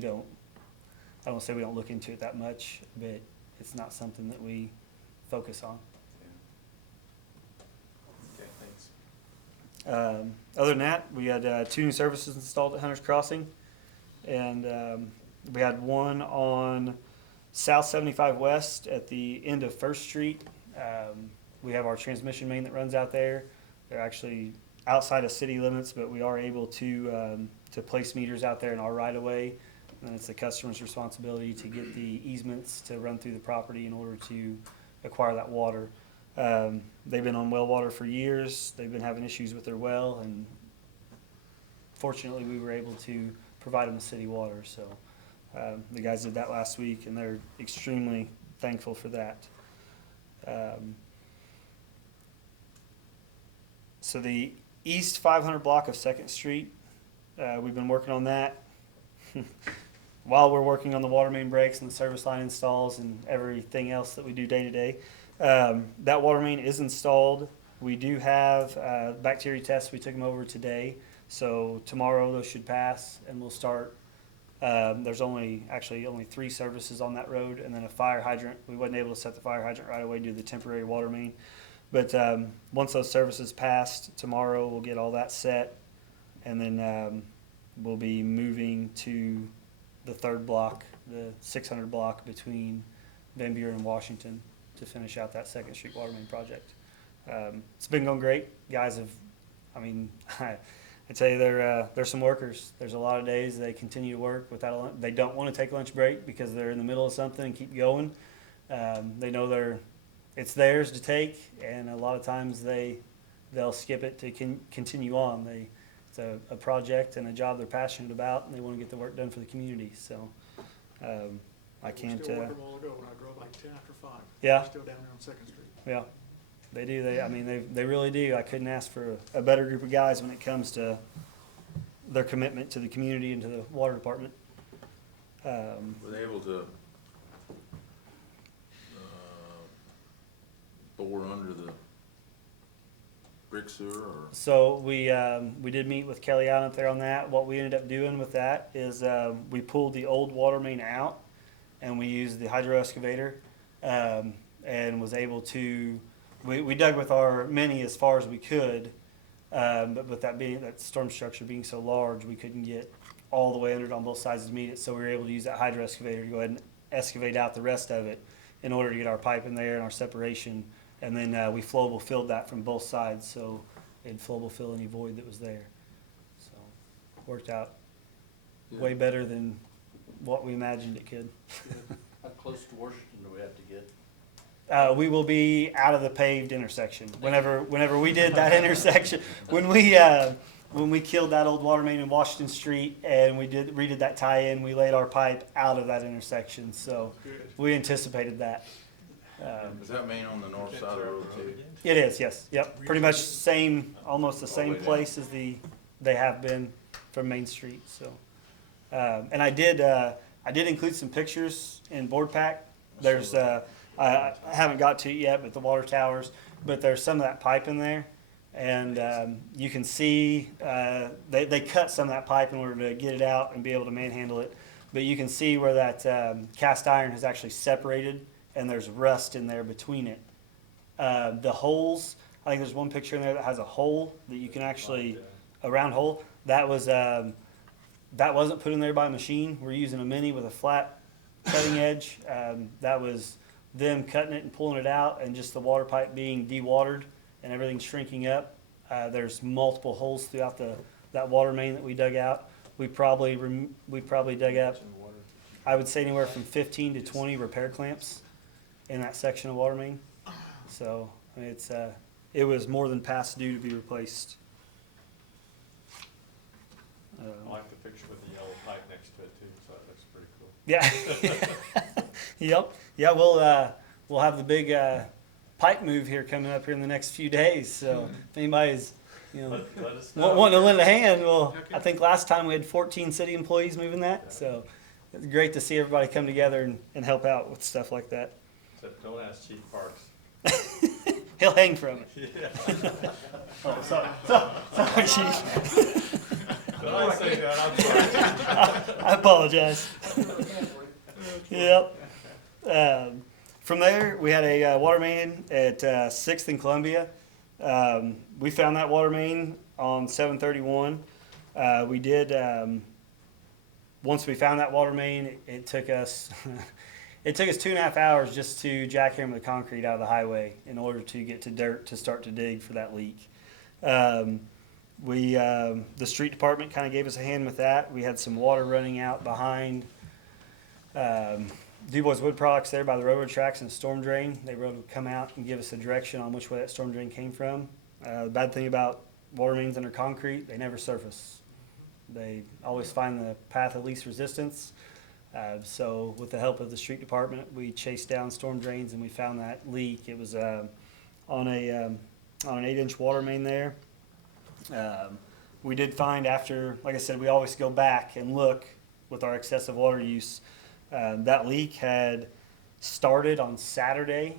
don't. I don't say we don't look into it that much, but it's not something that we focus on. Okay, thanks. Other than that, we had 2 new services installed at Hunter's Crossing, and we had one on South 75 West at the end of 1st Street. We have our transmission main that runs out there. They're actually outside of city limits, but we are able to place meters out there in our right of way. And it's the customer's responsibility to get the easements to run through the property in order to acquire that water. They've been on well water for years. They've been having issues with their well, and fortunately we were able to provide them with city water. So the guys did that last week, and they're extremely thankful for that. So the east 500 block of 2nd Street, we've been working on that. While we're working on the water main breaks and the service line installs and everything else that we do day to day. That water main is installed. We do have bacteria tests. We took them over today. So tomorrow those should pass, and we'll start. There's only 3 services on that road, and then a fire hydrant. We wasn't able to set the fire hydrant right away due to the temporary water main. But once those services passed, tomorrow we'll get all that set, and then we'll be moving to the 3rd block, the 600 block between Van Buren and Washington to finish out that 2nd Street water main project. It's been going great. Guys have, I tell you, they're some workers. There's a lot of days they continue to work without they don't want to take lunch break because they're in the middle of something and keep going. They know it's theirs to take, and a lot of times they'll skip it to continue on. It's a project and a job they're passionate about, and they want to get the work done for the community. So I can't. Still working a while ago when I drove like 10 after 5. Yeah. Still down there on 2nd Street. Yeah, they do. They really do. I couldn't ask for a better group of guys when it comes to their commitment to the community and to the water department. Were they able to bore under the brick sewer, or? So we did meet with Kelly out there on that. What we ended up doing with that is we pulled the old water main out, and we used the hydro excavator, and was able to. We dug with our mini as far as we could, but with that storm structure being so large, we couldn't get all the way under it on both sides to meet it. So we were able to use that hydro excavator to go ahead and excavate out the rest of it in order to get our pipe in there and our separation. And then we flowable filled that from both sides, so it'd flowable fill any void that was there. So worked out way better than what we imagined it could. How close to Washington do we have to get? We will be out of the paved intersection. Whenever we did that intersection, when we killed that old water main in Washington Street and we redid that tie-in, we laid our pipe out of that intersection. So we anticipated that. Is that main on the north side of the road too? It is, yes, yep. Pretty much almost the All the same way down. place as they have been from Main Street. So, and I did include some pictures in board pack. There's I haven't got to it yet, but the water towers. But there's some of that pipe in there, and you can see they cut some of that pipe in order to get it out and be able to manhandle it. But you can see where that cast iron has actually separated, and there's rust in there between it. The holes, I think there's one picture in there that has a hole that you can actually, a round hole. That wasn't put in there by a machine. We're using a mini with a flat cutting edge. That was them cutting it and pulling it out, and just the water pipe being dewatered and everything shrinking up. There's multiple holes throughout that water main that we dug out. We probably dug up, I would say, anywhere from 15 to 20 repair clamps in that section of water main. So it was more than past due to be replaced. I like the picture with the yellow pipe next to it too, so that looks pretty cool. Yeah. Yep. Yeah, we'll have the big pipe move here coming up here in the next few days. So if anybody's Let us know. wanting to lend a hand, well, I think last time we had 14 city employees moving that. So it's great to see everybody come together and help out with stuff like that. Except don't ask Chief Parks. He'll hang from it. Yeah. Oh, sorry, Chief. Don't I say that, I'm sorry. I apologize. Yep. From there, we had a water main at 6th and Columbia. We found that water main on 731. We did, once we found that water main, it took us 2.5 hours just to jackhammer the concrete out of the highway in order to get to dirt to start to dig for that leak. The street department kind of gave us a hand with that. We had some water running out behind DuBois Wood Products there by the railroad tracks and a storm drain. They were able to come out and give us a direction on which way that storm drain came from. The bad thing about water mains under concrete, they never surface. They always find the path of least resistance. So with the help of the street department, we chased down storm drains and we found that leak. It was on an 8-inch water main there. We did find after, like I said, we always go back and look with our excessive water use. That leak had started on Saturday.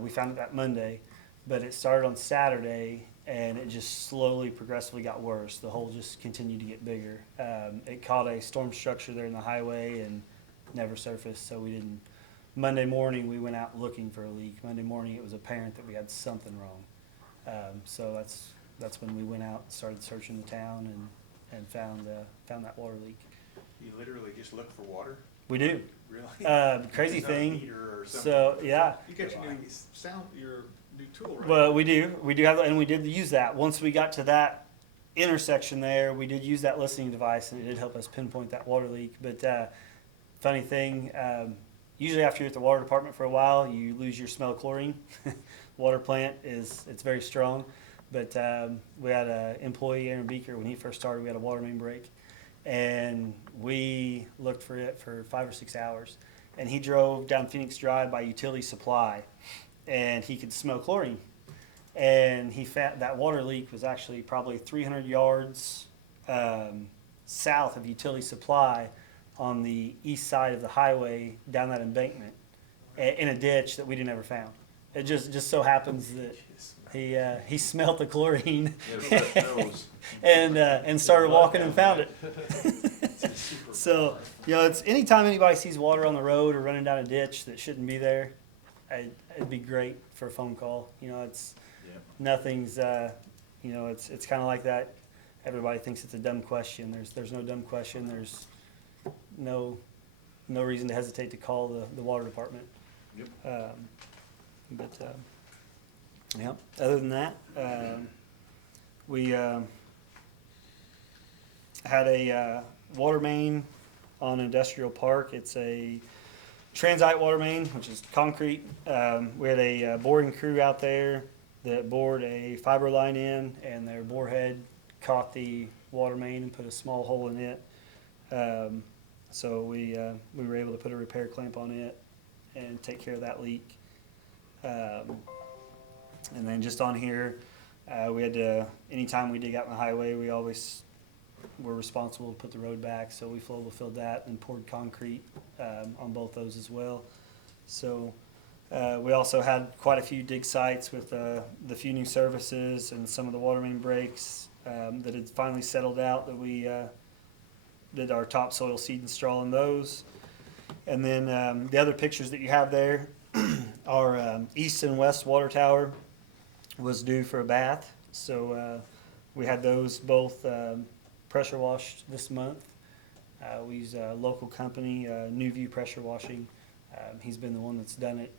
We found it that Monday, but it started on Saturday and it just slowly, progressively got worse. The hole just continued to get bigger. It caught a storm structure there in the highway and never surfaced, so we didn't. Monday morning, we went out looking for a leak. Monday morning, it was apparent that we had something wrong. So that's when we went out and started searching the town and found that water leak. You literally just look for water? We do. Really? Crazy There's not a thing. meter or something? So yeah. You got your new tool, right? Well, we do have, and we did use that. Once we got to that intersection there, we did use that listening device, and it did help us pinpoint that water leak. But funny thing, usually after you're at the water department for a while, you lose your smell of chlorine. Water plant it's very strong. But we had an employee, Aaron Beaker, when he first started, we had a water main break. And we looked for it for 5 or 6 hours. And he drove down Phoenix Drive by Utility Supply, and he could smell chlorine. And he found that water leak was actually probably 300 yards south of Utility Supply on the east side of the highway down that embankment in a ditch that we didn't ever found. It just so happens that he smelt the chlorine and started walking and found it. So, it's anytime anybody sees water on the road or running down a ditch that shouldn't be there, it'd be great for a phone call. It's nothing's, it's kind of like that. Everybody thinks it's a dumb question. There's no dumb question. There's no reason to hesitate to call the water department. Yep. Other than that, we had a water main on Industrial Park. It's a transite water main, which is concrete. We had a boring crew out there that bored a fiber line in, and their bore head caught the water main and put a small hole in it. So we were able to put a repair clamp on it and take care of that leak. And then just on here, we had to, anytime we dig out in the highway, we always were responsible to put the road back. So we flowable filled that and poured concrete on both those as well. So we also had quite a few dig sites with the few new services and some of the water main breaks that had finally settled out, that we did our topsoil seed and straw in those. And then the other pictures that you have there, our east and west water tower was due for a bath. So we had those both pressure washed this month. We use a local company, New View Pressure Washing. He's been the one that's done it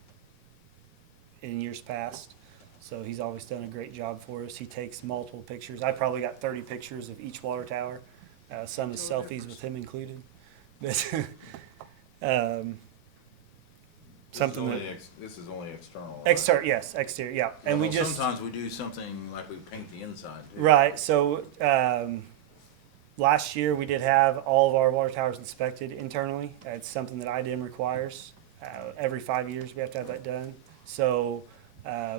in years past. So he's always done a great job for us. He takes multiple pictures. I probably got 30 pictures of each water tower, some as selfies with him included. But something that This is only external. exterior, yes, exterior, yeah. And we just sometimes we do something like we paint the inside too. right. So last year we did have all of our water towers inspected internally. It's something that IDM requires. Every 5 years we have to have that done. So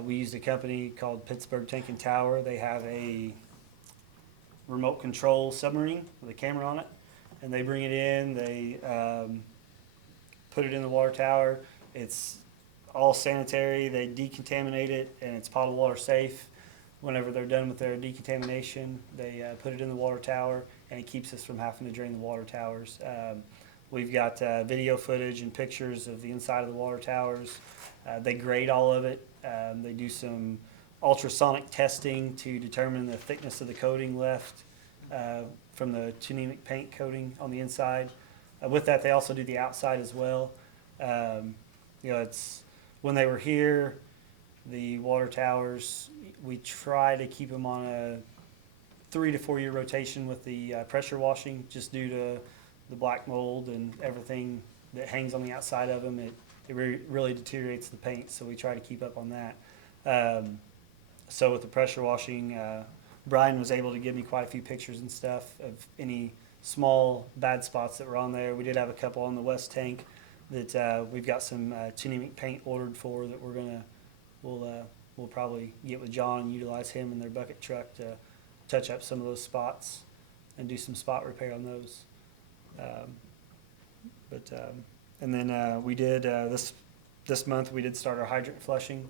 we used a company called Pittsburgh Tank and Tower. They have a remote control submarine with a camera on it, and they bring it in. They put it in the water tower. It's all sanitary. They decontaminate it, and it's potable water safe. Whenever they're done with their decontamination, they put it in the water tower, and it keeps us from having to drain the water towers. We've got video footage and pictures of the inside of the water towers. They grade all of it. They do some ultrasonic testing to determine the thickness of the coating left from the tunemic paint coating on the inside. With that, they also do the outside as well. It's when they were here, the water towers, we try to keep them on a 3 to 4 year rotation with the pressure washing, just due to the black mold and everything that hangs on the outside of them. It really deteriorates the paint, so we try to keep up on that. So with the pressure washing, Brian was able to give me quite a few pictures and stuff of any small bad spots that were on there. We did have a couple on the west tank that we've got some tunemic paint ordered for that we'll probably get with John and utilize him in their bucket truck to touch up some of those spots and do some spot repair on those. And then we did this month we did start our hydrant flushing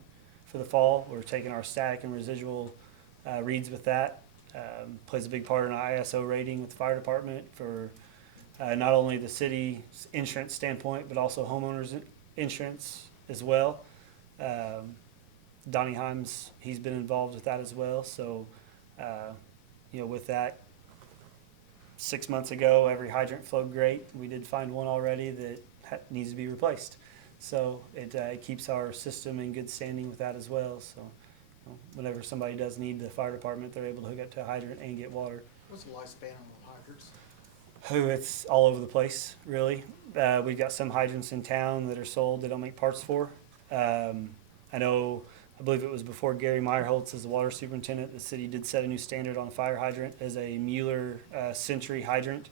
for the fall. We're taking our static and residual reads with that. Plays a big part in our ISO rating with the fire department for not only the city's insurance standpoint, but also homeowners insurance as well. Donnie Himes, he's been involved with that as well. So, with that, 6 months ago, every hydrant flowed great. We did find one already that needs to be replaced. So it keeps our system in good standing with that as well. So whenever somebody does need the fire department, they're able to hook up to a hydrant and get water. What's the lifespan on the hydrants? It's all over the place, really. We've got some hydrants in town that are sold they don't make parts for. I believe it was before Gary Meyerholtz as the water superintendent, the city did set a new standard on a fire hydrant as a Mueller Century hydrant.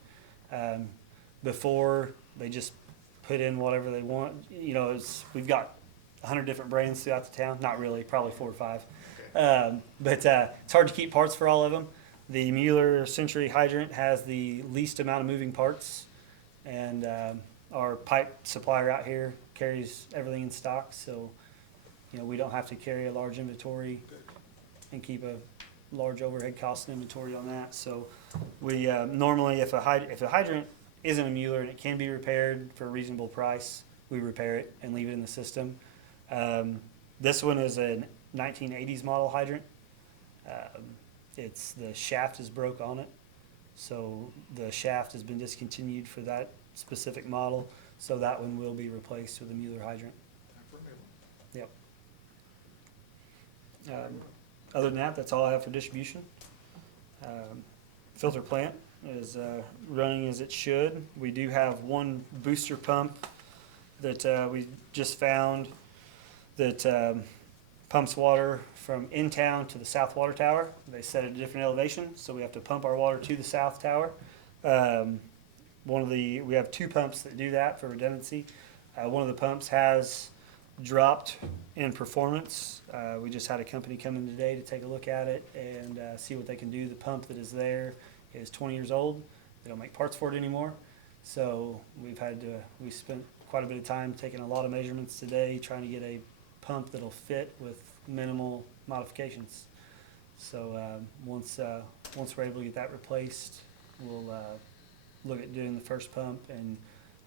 Before, they just put in whatever they want. We've got 100 different brands throughout the town. Not really, probably 4 or 5. But it's hard to keep parts for all of them. The Mueller Century hydrant has the least amount of moving parts, and our pipe supplier out here carries everything in stock, so we don't have to carry a large inventory and keep a large overhead cost and inventory on that. So we normally, if a hydrant isn't a Mueller and it can be repaired for a reasonable price, we repair it and leave it in the system. This one is a 1980s model hydrant. The shaft is broke on it, so the shaft has been discontinued for that specific model. So that one will be replaced with a Mueller hydrant. Time for a new one. Yep. Other than that, that's all I have for distribution. Filter plant is running as it should. We do have one booster pump that we just found that pumps water from in town to the south water tower. They set it at a different elevation, so we have to pump our water to the south tower. We have 2 pumps that do that for redundancy. One of the pumps has dropped in performance. We just had a company come in today to take a look at it and see what they can do. The pump that is there is 20 years old. They don't make parts for it anymore. So we spent quite a bit of time taking a lot of measurements today trying to get a pump that'll fit with minimal modifications. So once we're able to get that replaced, we'll look at doing the first pump and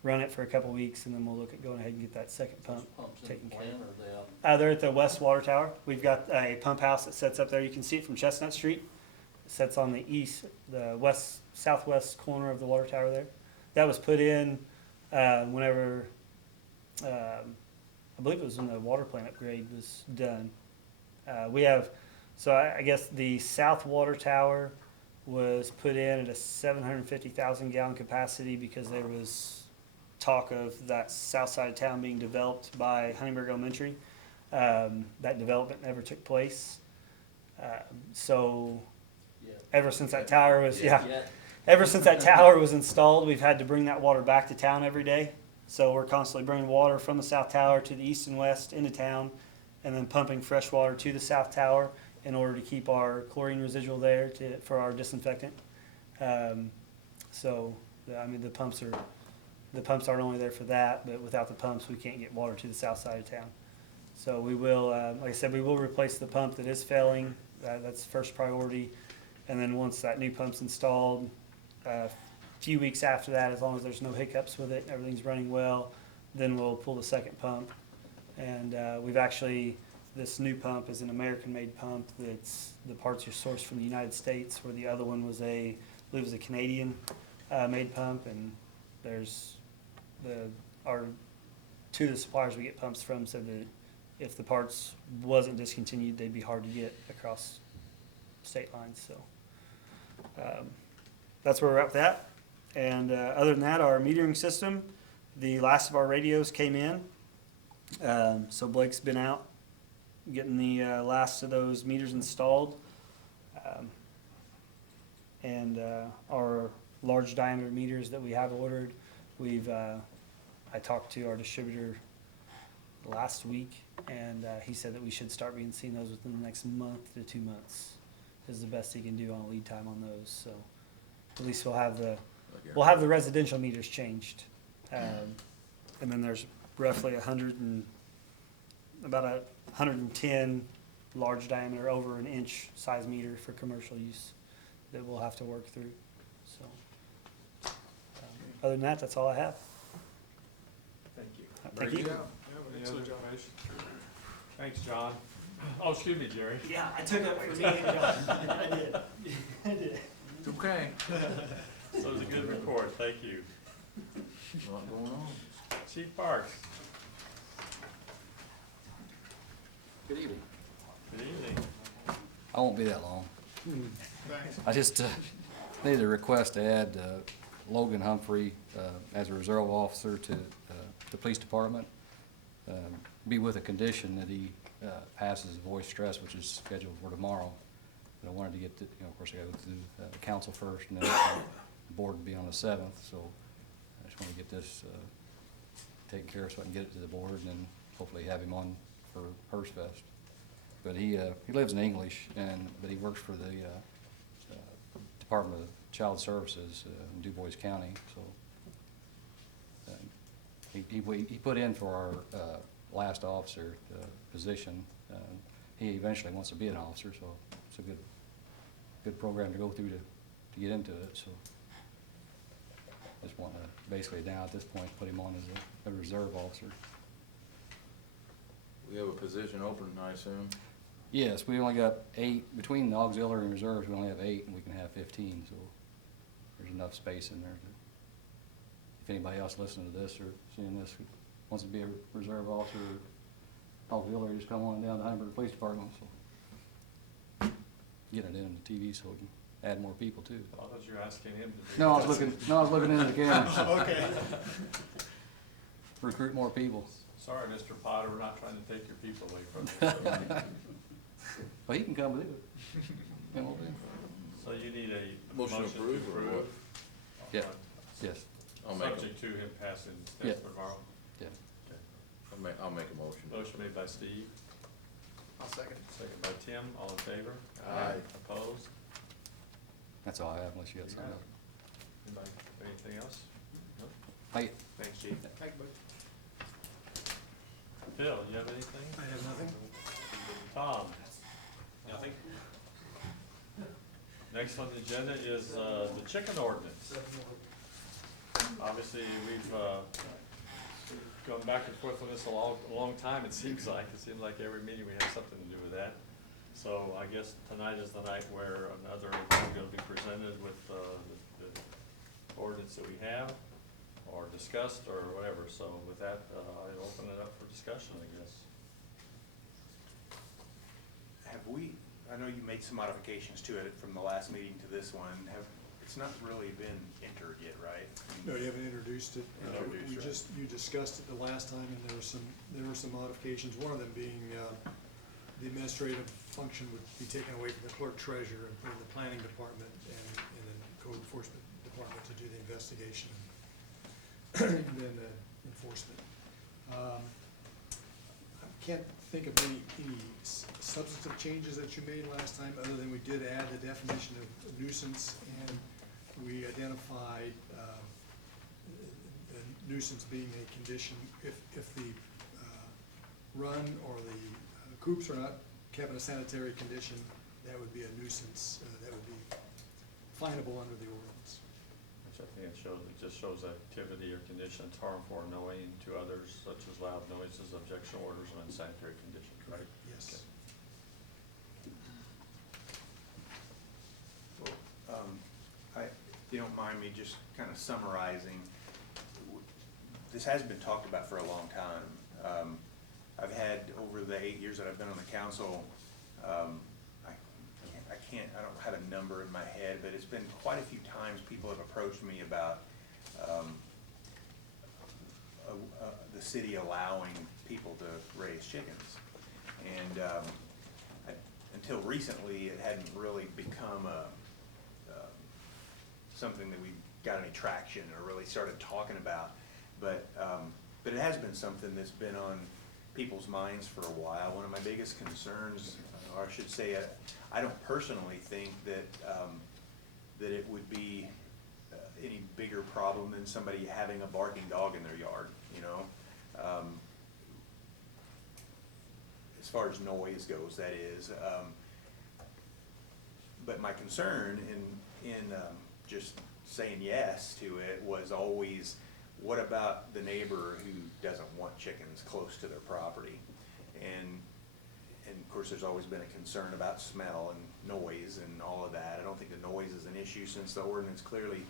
run it for a couple weeks, and then we'll look at going ahead and get that second pump Pumps in taken the care plant, of. or are they out? They're at the west water tower. We've got a pump house that sets up there. You can see it from Chestnut Street. It sets on the southwest corner of the water tower there. That was put in whenever, I believe it was when the water plant upgrade was done. I guess the south water tower was put in at a 750,000 gallon capacity because there was talk of that south side of town being developed by Huntingburg Elementary. That development never took place. Ever since that tower was, ever since that tower was installed, we've had to bring that water back to town every day. So we're constantly bringing water from the south tower to the east and west into town, and then pumping fresh water to the south tower in order to keep our chlorine residual there for our disinfectant. The pumps aren't only there for that, but without the pumps, we can't get water to the south side of town. So we will, like I said, we will replace the pump that is failing. That's first priority. And then once that new pump's installed, a few weeks after that, as long as there's no hiccups with it, everything's running well, then we'll pull the second pump. And this new pump is an American-made pump. The parts are sourced from the United States, where the other one was I believe it was a Canadian made pump. And two of the suppliers we get pumps from said that if the parts wasn't discontinued, they'd be hard to get across state lines. So That's where we're at with that. And other than that, our metering system, the last of our radios came in. So Blake's been out getting the last of those meters installed. And our large diameter meters that we have ordered, I talked to our distributor last week, and he said that we should start being seeing those within the next month to 2 months. Is the best he can do on lead time on those. So at least we'll have the residential meters changed, and then there's roughly about 110 large diameter over an inch size meter for commercial use that we'll have to work through. So other than that, that's all I have. Thank you. Thank Very you. good. Any other information? Thanks, John. Oh, excuse me, Jerry. Yeah, I took up for me and John. I did. I did. It's okay. So it was a good report, thank you. A lot going on. Chief Parks, Good evening. good evening. I won't be that long. Thanks. I just need a request to add Logan Humphrey as a reserve officer to the police department. Be with a condition that he passes voice stress, which is scheduled for tomorrow. But I wanted to get, of course, I got to go through the council first, and then the board will be on the 7th. So I just want to get this taken care of so I can get it to the board, and then hopefully have him on for Hearst Fest. But he lives in English, but he works for the Department of Child Services in Du Bois County. So he put in for our last officer position. He eventually wants to be an officer, so it's a good program to go through to get into it. So just want to basically now at this point put him on as a reserve officer. We have a position open, I assume. Yes, we only got 8, between the auxiliary and reserves, we only have 8, and we can have 15, so there's enough space in there. If anybody else listening to this or seeing this wants to be a reserve officer or auxiliary, just come on down to Huntingburg Police Department, so getting it in the TV so we can add more people too. I thought you were asking him to do. No, I was looking into the cameras, Okay. recruit more people. Sorry, Mr. Potter, we're not trying to take your people away from you. Well, he can come with it. Come on in. So you need a Motion motion to approved or approve. what? Yeah. Yes, I'll make Subject to him passing the Yeah. test tomorrow. yeah. I'll make a motion. Motion made by Steve, I'll second. second by Tim, all in favor? Aye. Opposed? That's all I have unless you got something else. Anybody, anything else? No? Hey, Thanks, Chief. Thank you, Phil, you have anything? I have nothing. Tom? Nothing. Next on the agenda is the chicken ordinance. Obviously, we've gone back and forth on this a long time, it seems like. It seems like every meeting we have something to do with that. So I guess tonight is the night where another, we're gonna be presented with the ordinance that we have, or discussed, or whatever. So with that, I'll open it up for discussion, I guess. I know you made some modifications to it from the last meeting to this one. It's not really been entered yet, right? No, you haven't introduced it. Introduced, right. You discussed it the last time, and there were some modifications, one of them being, the administrative function would be taken away from the clerk treasurer and put in the planning department and the code enforcement department to do the investigation and then the enforcement. I can't think of any substantive changes that you made last time, other than we did add the definition of nuisance, and we identified the nuisance being a condition if the run or the coops are not kept in a sanitary condition, that would be a nuisance, that would be finable under the ordinance. Which I think it just shows activity or conditions harmful or annoying to others, such as loud noises, objection orders, and unsanitary conditions, right? Yes. Well, if you don't mind me just kind of summarizing, this has been talked about for a long time. I've had, over the 8 years that I've been on the council, I I don't have a number in my head, but it's been quite a few times people have approached me about the city allowing people to raise chickens. And until recently, it hadn't really become something that we got any traction or really started talking about. But it has been something that's been on people's minds for a while. One of my biggest concerns, or I should say, I don't personally think that that it would be any bigger problem than somebody having a barking dog in their yard, you know. As far as noise goes, that is. But my concern in just saying yes to it was always, what about the neighbor who doesn't want chickens close to their property? And of course, there's always been a concern about smell and noise and all of that. I don't think the noise is an issue, since the ordinance clearly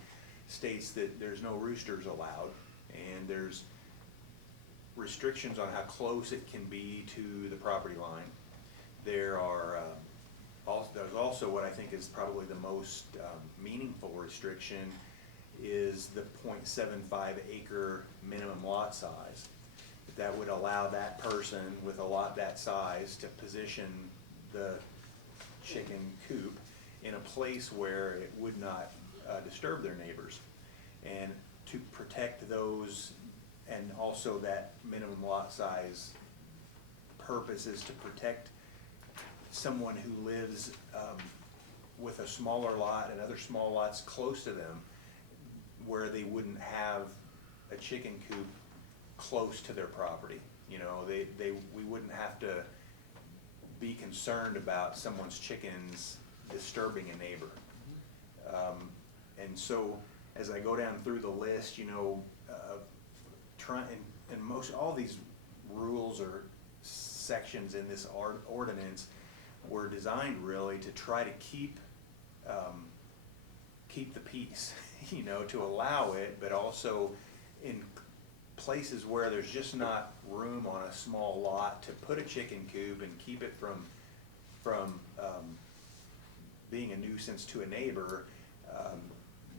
states that there's no roosters allowed, and there's restrictions on how close it can be to the property line. There are there's also what I think is probably the most meaningful restriction is the 0.75 acre minimum lot size. That would allow that person with a lot that size to position the chicken coop in a place where it would not disturb their neighbors. And to protect those, and also that minimum lot size purpose is to protect someone who lives with a smaller lot and other small lots close to them, where they wouldn't have a chicken coop close to their property. You know, we wouldn't have to be concerned about someone's chickens disturbing a neighbor. And so as I go down through the list, you know, and most all these rules or sections in this ordinance were designed really to try to keep the peace, you know, to allow it, but also in places where there's just not room on a small lot to put a chicken coop and keep it from being a nuisance to a neighbor.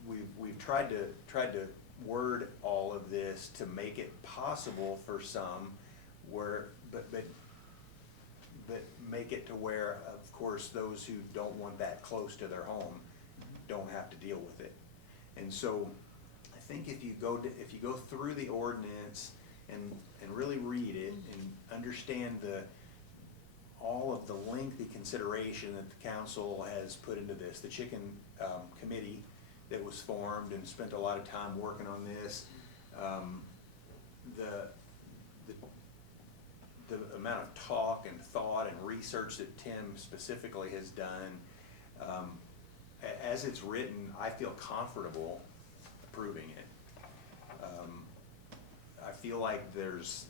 We've tried to word all of this to make it possible for some, but make it to where, of course, those who don't want that close to their home don't have to deal with it. And so I think if you go through the ordinance and really read it and understand all of the lengthy consideration that the council has put into this, the chicken committee that was formed and spent a lot of time working on this, the amount of talk and thought and research that Tim specifically has done, as it's written, I feel comfortable approving it. I feel like there's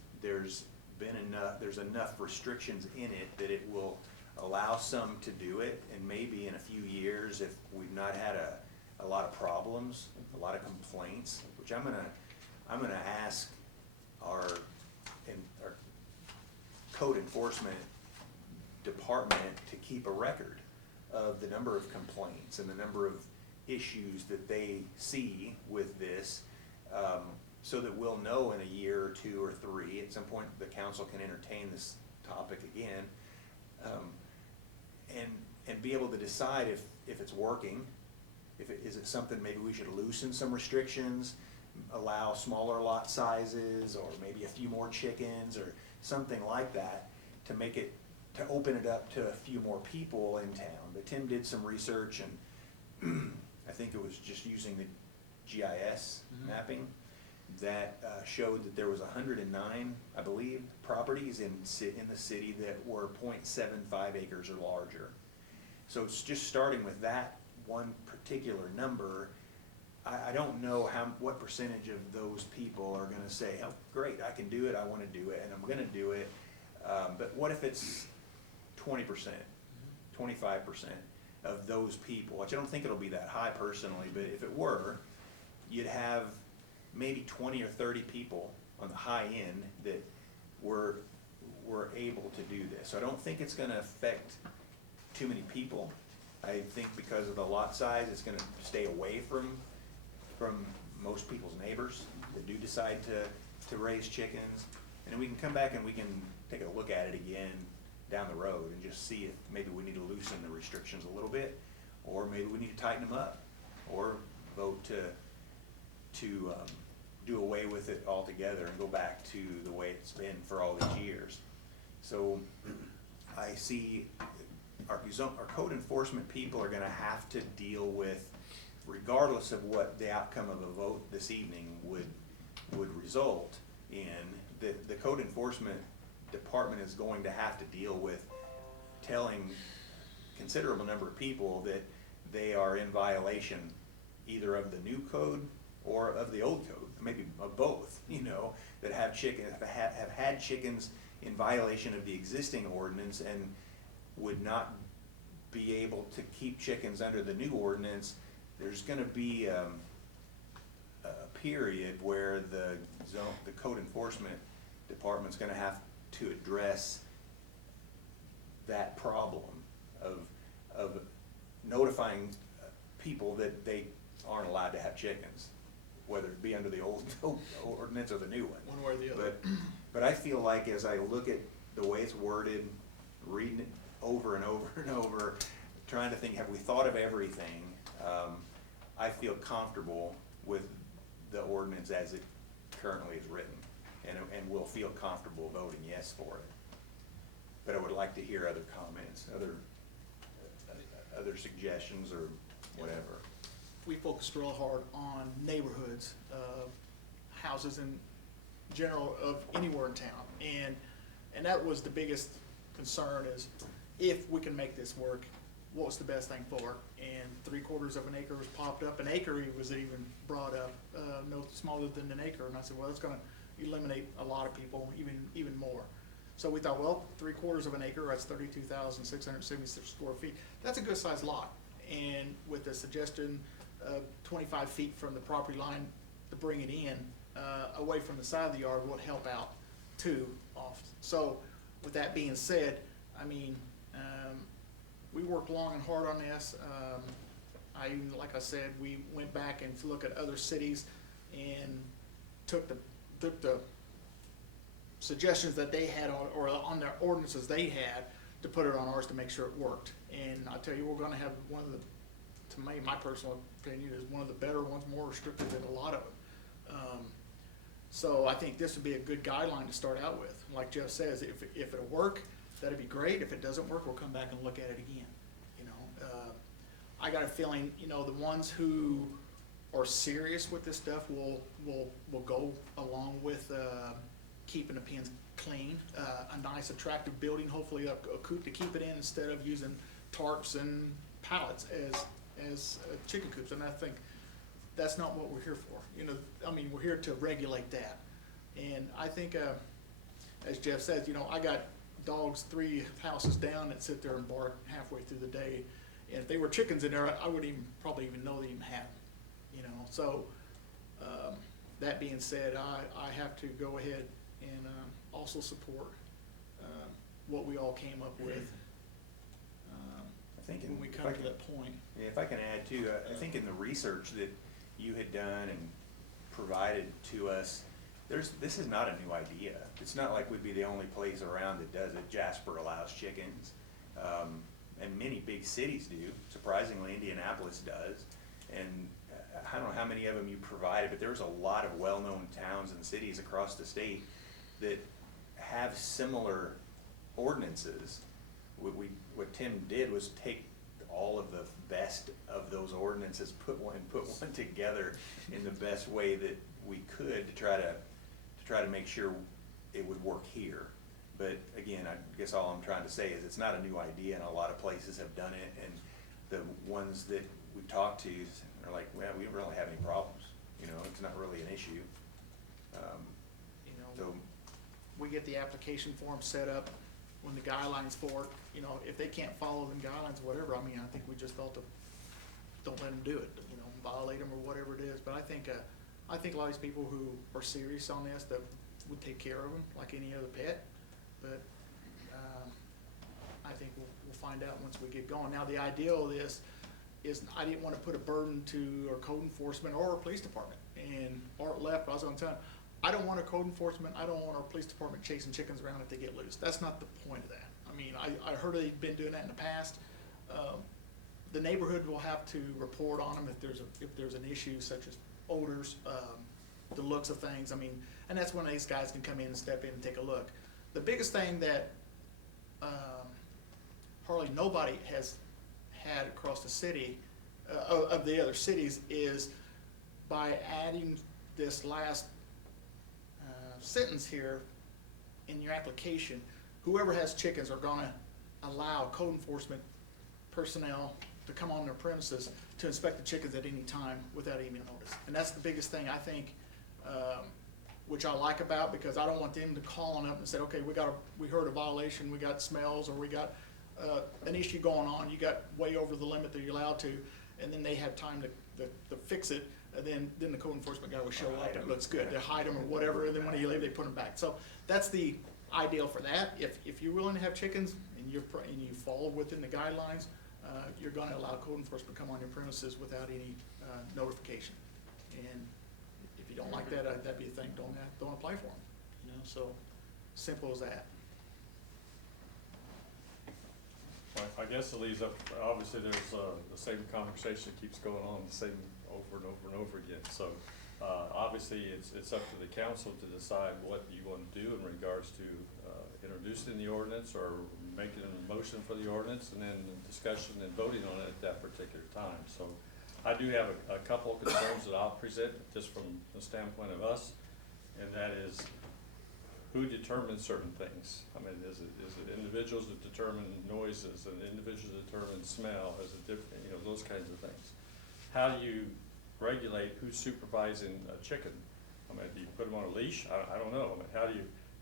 enough restrictions in it that it will allow some to do it, and maybe in a few years, if we've not had a lot of problems, a lot of complaints, which I'm gonna ask our code enforcement department to keep a record of the number of complaints and the number of issues that they see with this, so that we'll know in a year or two or three, at some point the council can entertain this topic again, and be able to decide if it's working, is it something maybe we should loosen some restrictions, allow smaller lot sizes, or maybe a few more chickens, or something like that, to open it up to a few more people in town. But Tim did some research, and I think it was just using the GIS mapping that showed that there was 109, I believe, properties in the city that were 0.75 acres or larger. So it's just starting with that one particular number. I don't know what percentage of those people are gonna say, oh, great, I can do it, I wanna do it, and I'm gonna do it. But what if it's 20%, 25% of those people, which I don't think it'll be that high personally, but if it were, you'd have maybe 20 or 30 people on the high end that were able to do this. So I don't think it's gonna affect too many people. I think because of the lot size, it's gonna stay away from most people's neighbors that do decide to raise chickens. And then we can come back and we can take a look at it again down the road and just see if maybe we need to loosen the restrictions a little bit, or maybe we need to tighten them up, or vote to do away with it altogether and go back to the way it's been for all these years. So I see our code enforcement people are gonna have to deal with, regardless of what the outcome of a vote this evening would result in, the code enforcement department is going to have to deal with telling considerable number of people that they are in violation either of the new code or of the old code, maybe of both, you know, that have had chickens in violation of the existing ordinance and would not be able to keep chickens under the new ordinance. There's gonna be a period where the code enforcement department's gonna have to address that problem of notifying people that they aren't allowed to have chickens, whether it be under the old ordinance or the new one. One way or the other. But I feel like as I look at the way it's worded, reading it over and over and over, trying to think, have we thought of everything? I feel comfortable with the ordinance as it currently is written, and will feel comfortable voting yes for it. But I would like to hear other comments, other suggestions or whatever. We focused real hard on neighborhoods, houses in general of anywhere in town. And that was the biggest concern, is if we can make this work, what's the best thing for it? And 3/4 of an acre was popped up. An acre was even brought up, no smaller than an acre. And I said, well, that's gonna eliminate a lot of people, even more. So we thought, well, 3/4 of an acre, that's 32,676 square feet. That's a good sized lot. And with the suggestion of 25 feet from the property line to bring it in, away from the side of the yard would help out too often. So with that being said, I mean, we worked long and hard on this. Like I said, we went back and looked at other cities and took the suggestions that they had on their ordinances they had to put it on ours to make sure it worked. And I tell you, we're gonna have one of the, to me, my personal opinion, is one of the better ones, more restrictive than a lot of them. So I think this would be a good guideline to start out with. Like Jeff says, if it'll work, that'd be great. If it doesn't work, we'll come back and look at it again, you know. I got a feeling, you know, the ones who are serious with this stuff will go along with keeping the pens clean, a nice attractive building, hopefully a coop to keep it in instead of using tarps and pallets as chicken coops. And I think that's not what we're here for. You know, I mean, we're here to regulate that. And I think, as Jeff said, you know, I got dogs 3 houses down that sit there and bark halfway through the day. And if they were chickens in there, I wouldn't probably even know they even had them, you know. So, that being said, I have to go ahead and also support what we all came up with I think when we come to that point. Yeah, if I can add too, I think in the research that you had done and provided to us, this is not a new idea. It's not like we'd be the only place around that does it. Jasper allows chickens, and many big cities do. Surprisingly, Indianapolis does. And I don't know how many of them you provided, but there's a lot of well-known towns and cities across the state that have similar ordinances. What Tim did was take all of the best of those ordinances, put one together in the best way that we could to try to make sure it would work here. But again, I guess all I'm trying to say is it's not a new idea, and a lot of places have done it, and the ones that we've talked to are like, well, we don't really have any problems. You know, it's not really an issue. You know, So we get the application form set up, when the guidelines for it, you know, if they can't follow the guidelines, whatever, I mean, I think we just ought to, don't let them do it, you know, violate them or whatever it is. But I think a lot of these people who are serious on this, that would take care of them like any other pet. But, I think we'll find out once we get going. Now, the ideal of this is I didn't want to put a burden to our code enforcement or our police department. And Art left, I was gonna tell him, I don't want our code enforcement, I don't want our police department chasing chickens around if they get loose. That's not the point of that. I mean, I heard they've been doing that in the past. The neighborhood will have to report on them if there's an issue such as odors, the looks of things. I mean, and that's when these guys can come in and step in and take a look. The biggest thing that hardly nobody has had across the city, of the other cities, is by adding this last sentence here in your application, whoever has chickens are gonna allow code enforcement personnel to come on their premises to inspect the chickens at any time without email notice. And that's the biggest thing, I think, which I like about, because I don't want them to call on up and say, okay, we heard a violation, we got smells, or we got an issue going on, you got way over the limit that you're allowed to, and then they have time to fix it, and then the code enforcement guy will show up, and it looks good, they hide them or whatever, and then when you leave, they put them back. So that's the ideal for that. If you're willing to have chickens and you fall within the guidelines, you're gonna allow code enforcement to come on your premises without any notification. And if you don't like that, that'd be a thing, don't apply for them, you know, so simple as that. Well, I guess it leaves up, obviously, there's the same conversation that keeps going on, the same over and over and over again. So obviously, it's up to the council to decide what you want to do in regards to introducing the ordinance or making a motion for the ordinance, and then discussion and voting on it at that particular time. So I do have a couple of concerns that I'll present just from the standpoint of us, and that is, who determines certain things? I mean, is it individuals that determine noises, and individuals that determine smell? Is it different, you know, those kinds of things? How do you regulate who's supervising a chicken? I mean, do you put them on a leash? I don't know. I mean,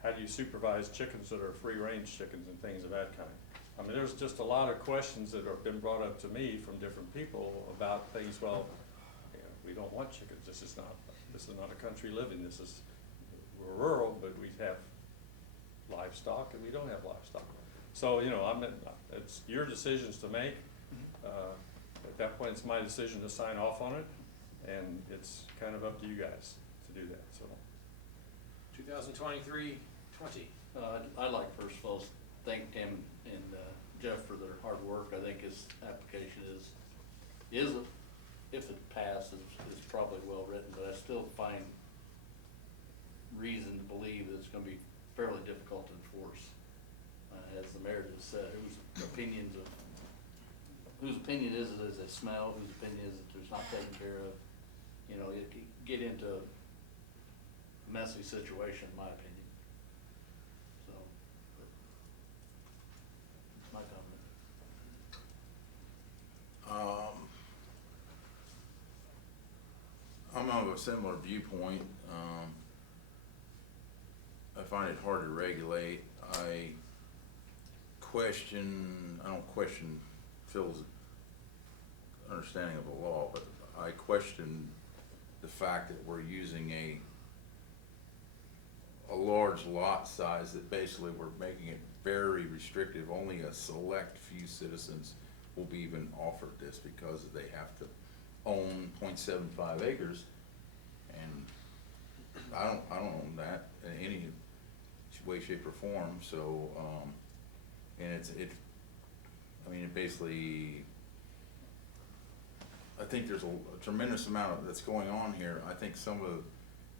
how do you supervise chickens that are free-range chickens and things of that kind? I mean, there's just a lot of questions that have been brought up to me from different people about things. Well, you know, we don't want chickens. This is not a country living. We're rural, but we have livestock and we don't have livestock. So, you know, it's your decisions to make. At that point, it's my decision to sign off on it, and it's kind of up to you guys to do that, so. 2023-20. I'd like first of all thank Tim and Jeff for their hard work. I think his application is if it passes, is probably well written, but I still find reason to believe that it's going to be fairly difficult to enforce. As the mayor just said, whose opinion is it as a smell, whose opinion is it there's not taken care of. You know, it could get into a messy situation, in my opinion. So, but that's my comment. I'm of a similar viewpoint. I find it hard to regulate. I don't question Phil's understanding of the law, but I question the fact that we're using a large lot size that basically we're making it very restrictive. Only a select few citizens will be even offered this because they have to own 0.75 acres, and I don't own that in any way, shape, or form. So, and it basically, I think there's a tremendous amount that's going on here. I think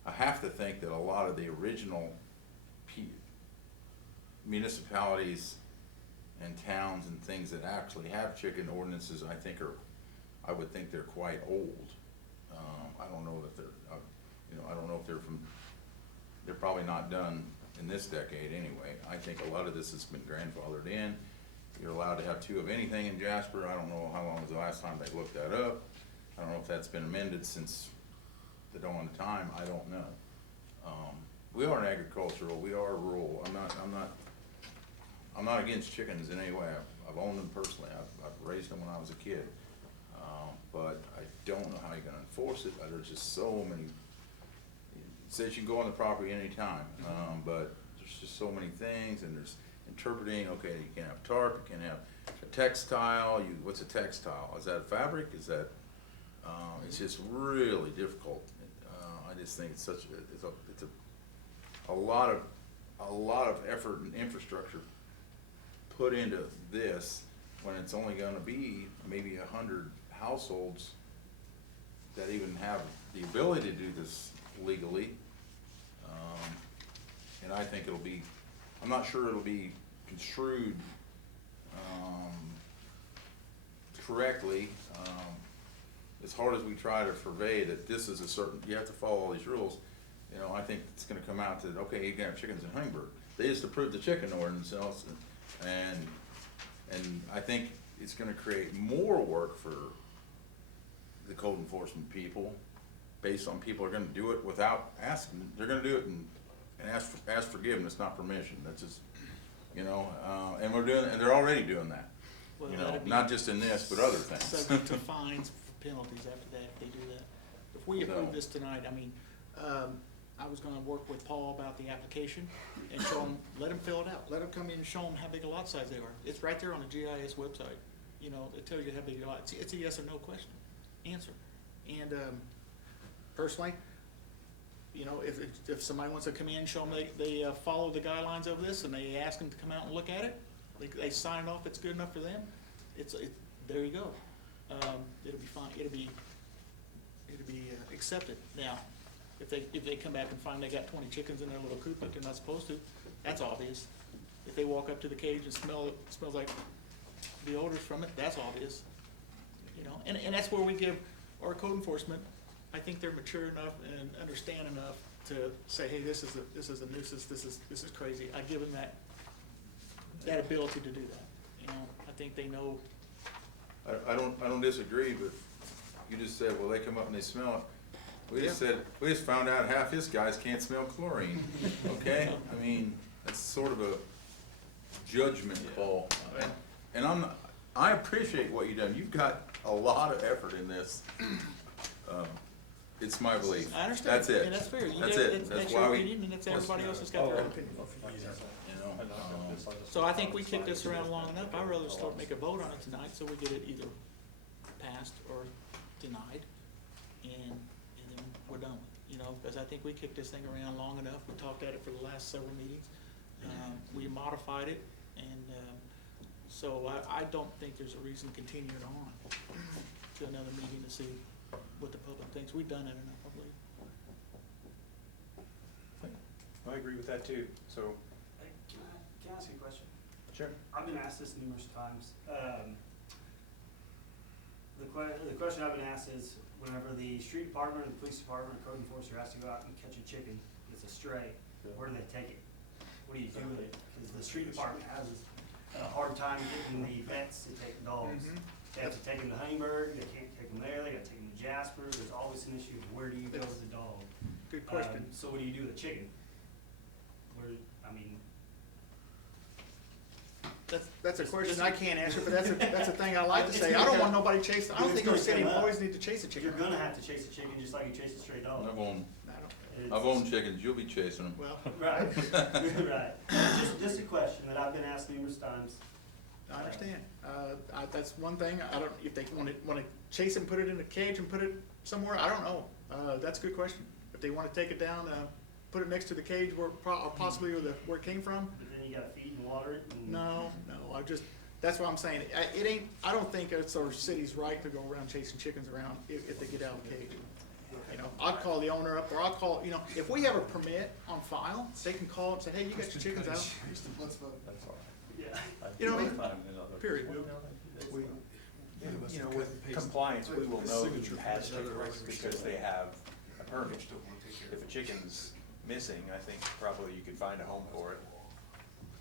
I have to think that a lot of the original municipalities and towns and things that actually have chicken ordinances, I would think they're quite old. I don't know that I don't know if they're probably not done in this decade anyway. I think a lot of this has been grandfathered in. You're allowed to have 2 of anything in Jasper. I don't know how long was the last time they looked that up. I don't know if that's been amended since the dawn of time. I don't know. We are an agricultural, we are rural. I'm not against chickens in any way. I've owned them personally. I've raised them when I was a kid. But I don't know how you're gonna enforce it. There's just so many, it says you can go on the property anytime, but there's just so many things, and interpreting, okay, you can't have tarp, you can't have a textile, what's a textile? Is that a fabric? Is that, it's just really difficult. I just think it's a lot of effort and infrastructure put into this when it's only gonna be maybe 100 households that even have the ability to do this legally. And I think I'm not sure it'll be construed, correctly. As hard as we try to purvey that this is you have to follow all these rules, you know, I think it's gonna come out that, okay, you can have chickens in Huntingburg. They just approved the chicken ordinance also, and I think it's gonna create more work for the code enforcement people, based on people are gonna do it without asking. They're gonna do it and ask forgiveness, not permission. That's just, you know, and they're already doing that. Well, You know, that'd be not just in this, but other things. Subject to fines, penalties after that if they do that. If we approve So- this tonight, I mean, I was gonna work with Paul about the application and show them, let them fill it out. Let them come in and show them how big a lot size they are. It's right there on the GIS website. You know, it tells you how big a lot, it's a yes or no question, answer. And, personally, you know, if somebody wants to come in, show them they follow the guidelines of this and they ask them to come out and look at it, they sign it off, it's good enough for them, there you go. It'll be fine, it'll be accepted. Now, if they come back and find they got 20 chickens in their little coop that they're not supposed to, that's obvious. If they walk up to the cage and smells like the odors from it, that's obvious. You know, and that's where we give our code enforcement, I think they're mature enough and understand enough to say, hey, this is a nuisance, this is crazy. I give them that ability to do that. You know, I think they know. I don't disagree, but you just said, well, they come up and they smell it. We just found out half his guys can't smell chlorine, okay? I mean, that's sort of a judgment call. And I appreciate what you've done. You've got a lot of effort in this. It's my belief. I understand. That's it. And that's fair. That's it. That's why your we, opinion, and that's everybody else has got their own opinion. you know, So I think we kicked this around long enough. I'd rather start, make a vote on it tonight, so we get it either passed or denied, and then we're done with it, you know, because I think we kicked this thing around long enough. We talked at it for the last several meetings. We modified it, and, so I don't think there's a reason to continue it on to another meeting to see what the public thinks. We've done it enough, I believe. I agree with that too, so. Hey, can I ask you a question? Sure. I've been asked this numerous times. The question I've been asked is, whenever the street department or the police department or code enforcer has to go out and catch a chicken that's a stray, where do they take it? What do you do with it? Because the street department has a hard time getting the vets to take the dogs. They have to take them to Huntingburg, they can't take them there, they gotta take them to Jasper. There's always an issue of where do you go with the dog? Good question. So what do you do with a chicken? Where, I mean, That's a question I can't answer, but that's a thing I like to say. I don't want nobody chasing, I don't think our city employees need to chase a chicken. you're gonna have to chase a chicken just like you chase a stray dog. I've owned It's- chickens, you'll be chasing them. Well, Right, right. Just a question that I've been asked numerous times. I understand. That's one thing. I don't, if they wanna chase and put it in a cage and put it somewhere, I don't know. That's a good question. If they wanna take it down, put it next to the cage where, or possibly where it came from, But then you gotta feed and water it and. no, that's what I'm saying. I don't think it's our city's right to go around chasing chickens around if they get out of the cage. You know, I'd call the owner up, or I'll call, you know, if we have a permit on file, they can call and say, hey, you got your chickens out. That's all Yeah. right. You know what I mean? Fine, you know, Period. You know, with compliance, we will know who has chickens because they have a permit. If a chicken's missing, I think probably you could find a home for it.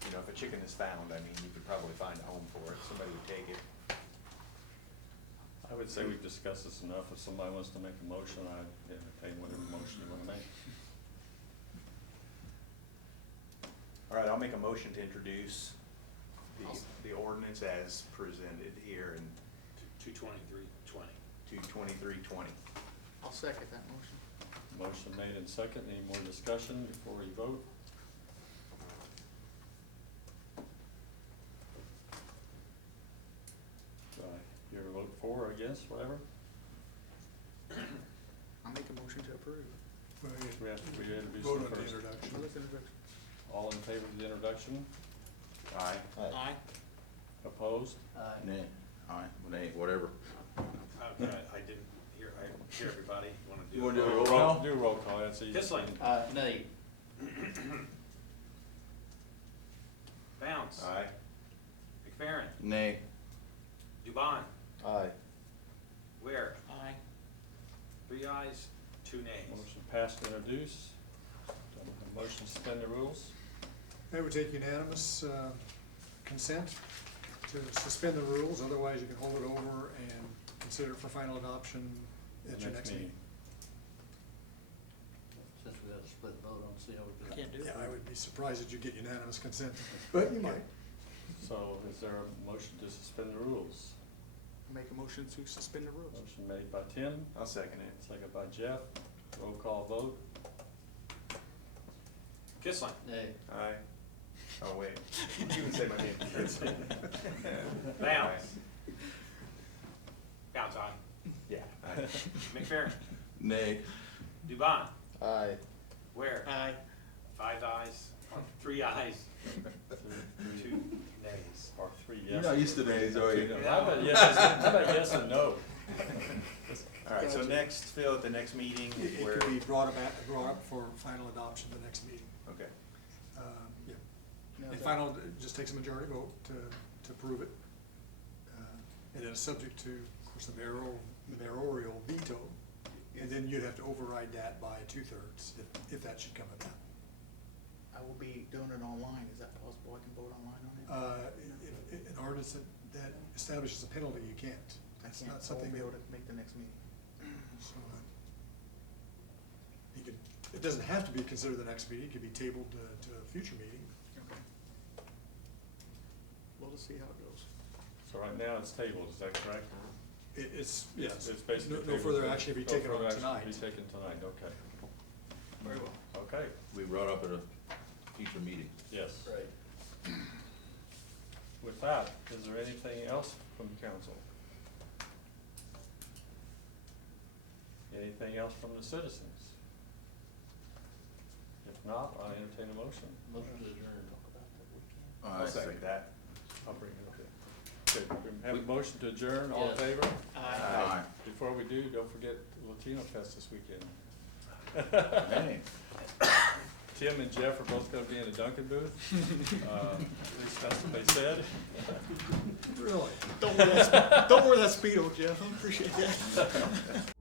You know, if a chicken is found, I mean, you could probably find a home for it, somebody would take it. I would say we've discussed this enough. If somebody wants to make a motion, I'd entertain whatever motion you want to make. All right, I'll make a motion to introduce the ordinance as presented here in 22320. I'll second that motion. Motion made and second. Any more discussion before we vote? or against, whatever? I'll make a motion to approve. Well, We have to, we introduce vote them on the first. introduction. All in favor of the introduction? Aye. Aye. Opposed? Nay, aye, nay, whatever. Okay, I didn't hear, I didn't hear everybody. You wanna do a roll roll call? call? Do a roll call, that's easy. Kissling. Nay. Bounce. Aye. McFerrin. Nay. Dubon. Aye. Ware. Aye. 3 ayes, 2 nays. Motion passed to introduce. Motion to suspend the rules. That would take unanimous consent to suspend the rules, otherwise you can hold it over and consider it for final adoption at your next meeting. Since we got a split vote on, see how we do. Can't do it. Yeah, I would be surprised that you get unanimous consent, but you might. So is there a motion to suspend the rules? Make a motion to suspend the rules. Motion made by Tim, I'll second it. second by Jeff. Roll call vote. Kissling. Nay. Aye. Oh, wait. You can say my name. Bounce. Bounce aye. Yeah. Aye. McFerrin. Nay. Dubon. Aye. Ware. Aye. 5 ayes, 3 ayes, 2 nays. Or three You're yes. not used to nays, are you? How about yes, how about yes and no? All right, so next, Phil, at the next meeting, It where, could be brought up for final adoption the next meeting. okay. Yeah. Now And that- final, it just takes a majority vote to approve it. And then it's subject to, of course, the mayoral veto. And then you'd have to override that by 2/3 if that should come about. I will be doing it online. Is that possible? I can vote online on it? If an ordinance that establishes a penalty, you can't. I That's can't, not I something won't be that, able to make the next meeting. so, you could, it doesn't have to be considered the next meeting, it could be tabled to a future meeting. Okay. We'll just see how it goes. So right now it's tabled, is that correct? It's, yes. It's basically No tabled. further action will be No taken on further action tonight. will be taken tonight, okay. Very well. Okay, We brought up at a future meeting. yes. Right. With that, is there anything else from the council? Anything else from the citizens? If not, I entertain a motion. Motion to adjourn. I'll second that. I'll bring it, okay. Okay, we have a motion to adjourn, all in Yes. favor? Aye. Before we do, don't forget Latino Fest this weekend. Nay. Tim and Jeff are both gonna be in the Dunkin' booth. At least that's what they said. Really? Don't wear that Speedo, Jeff. I appreciate that.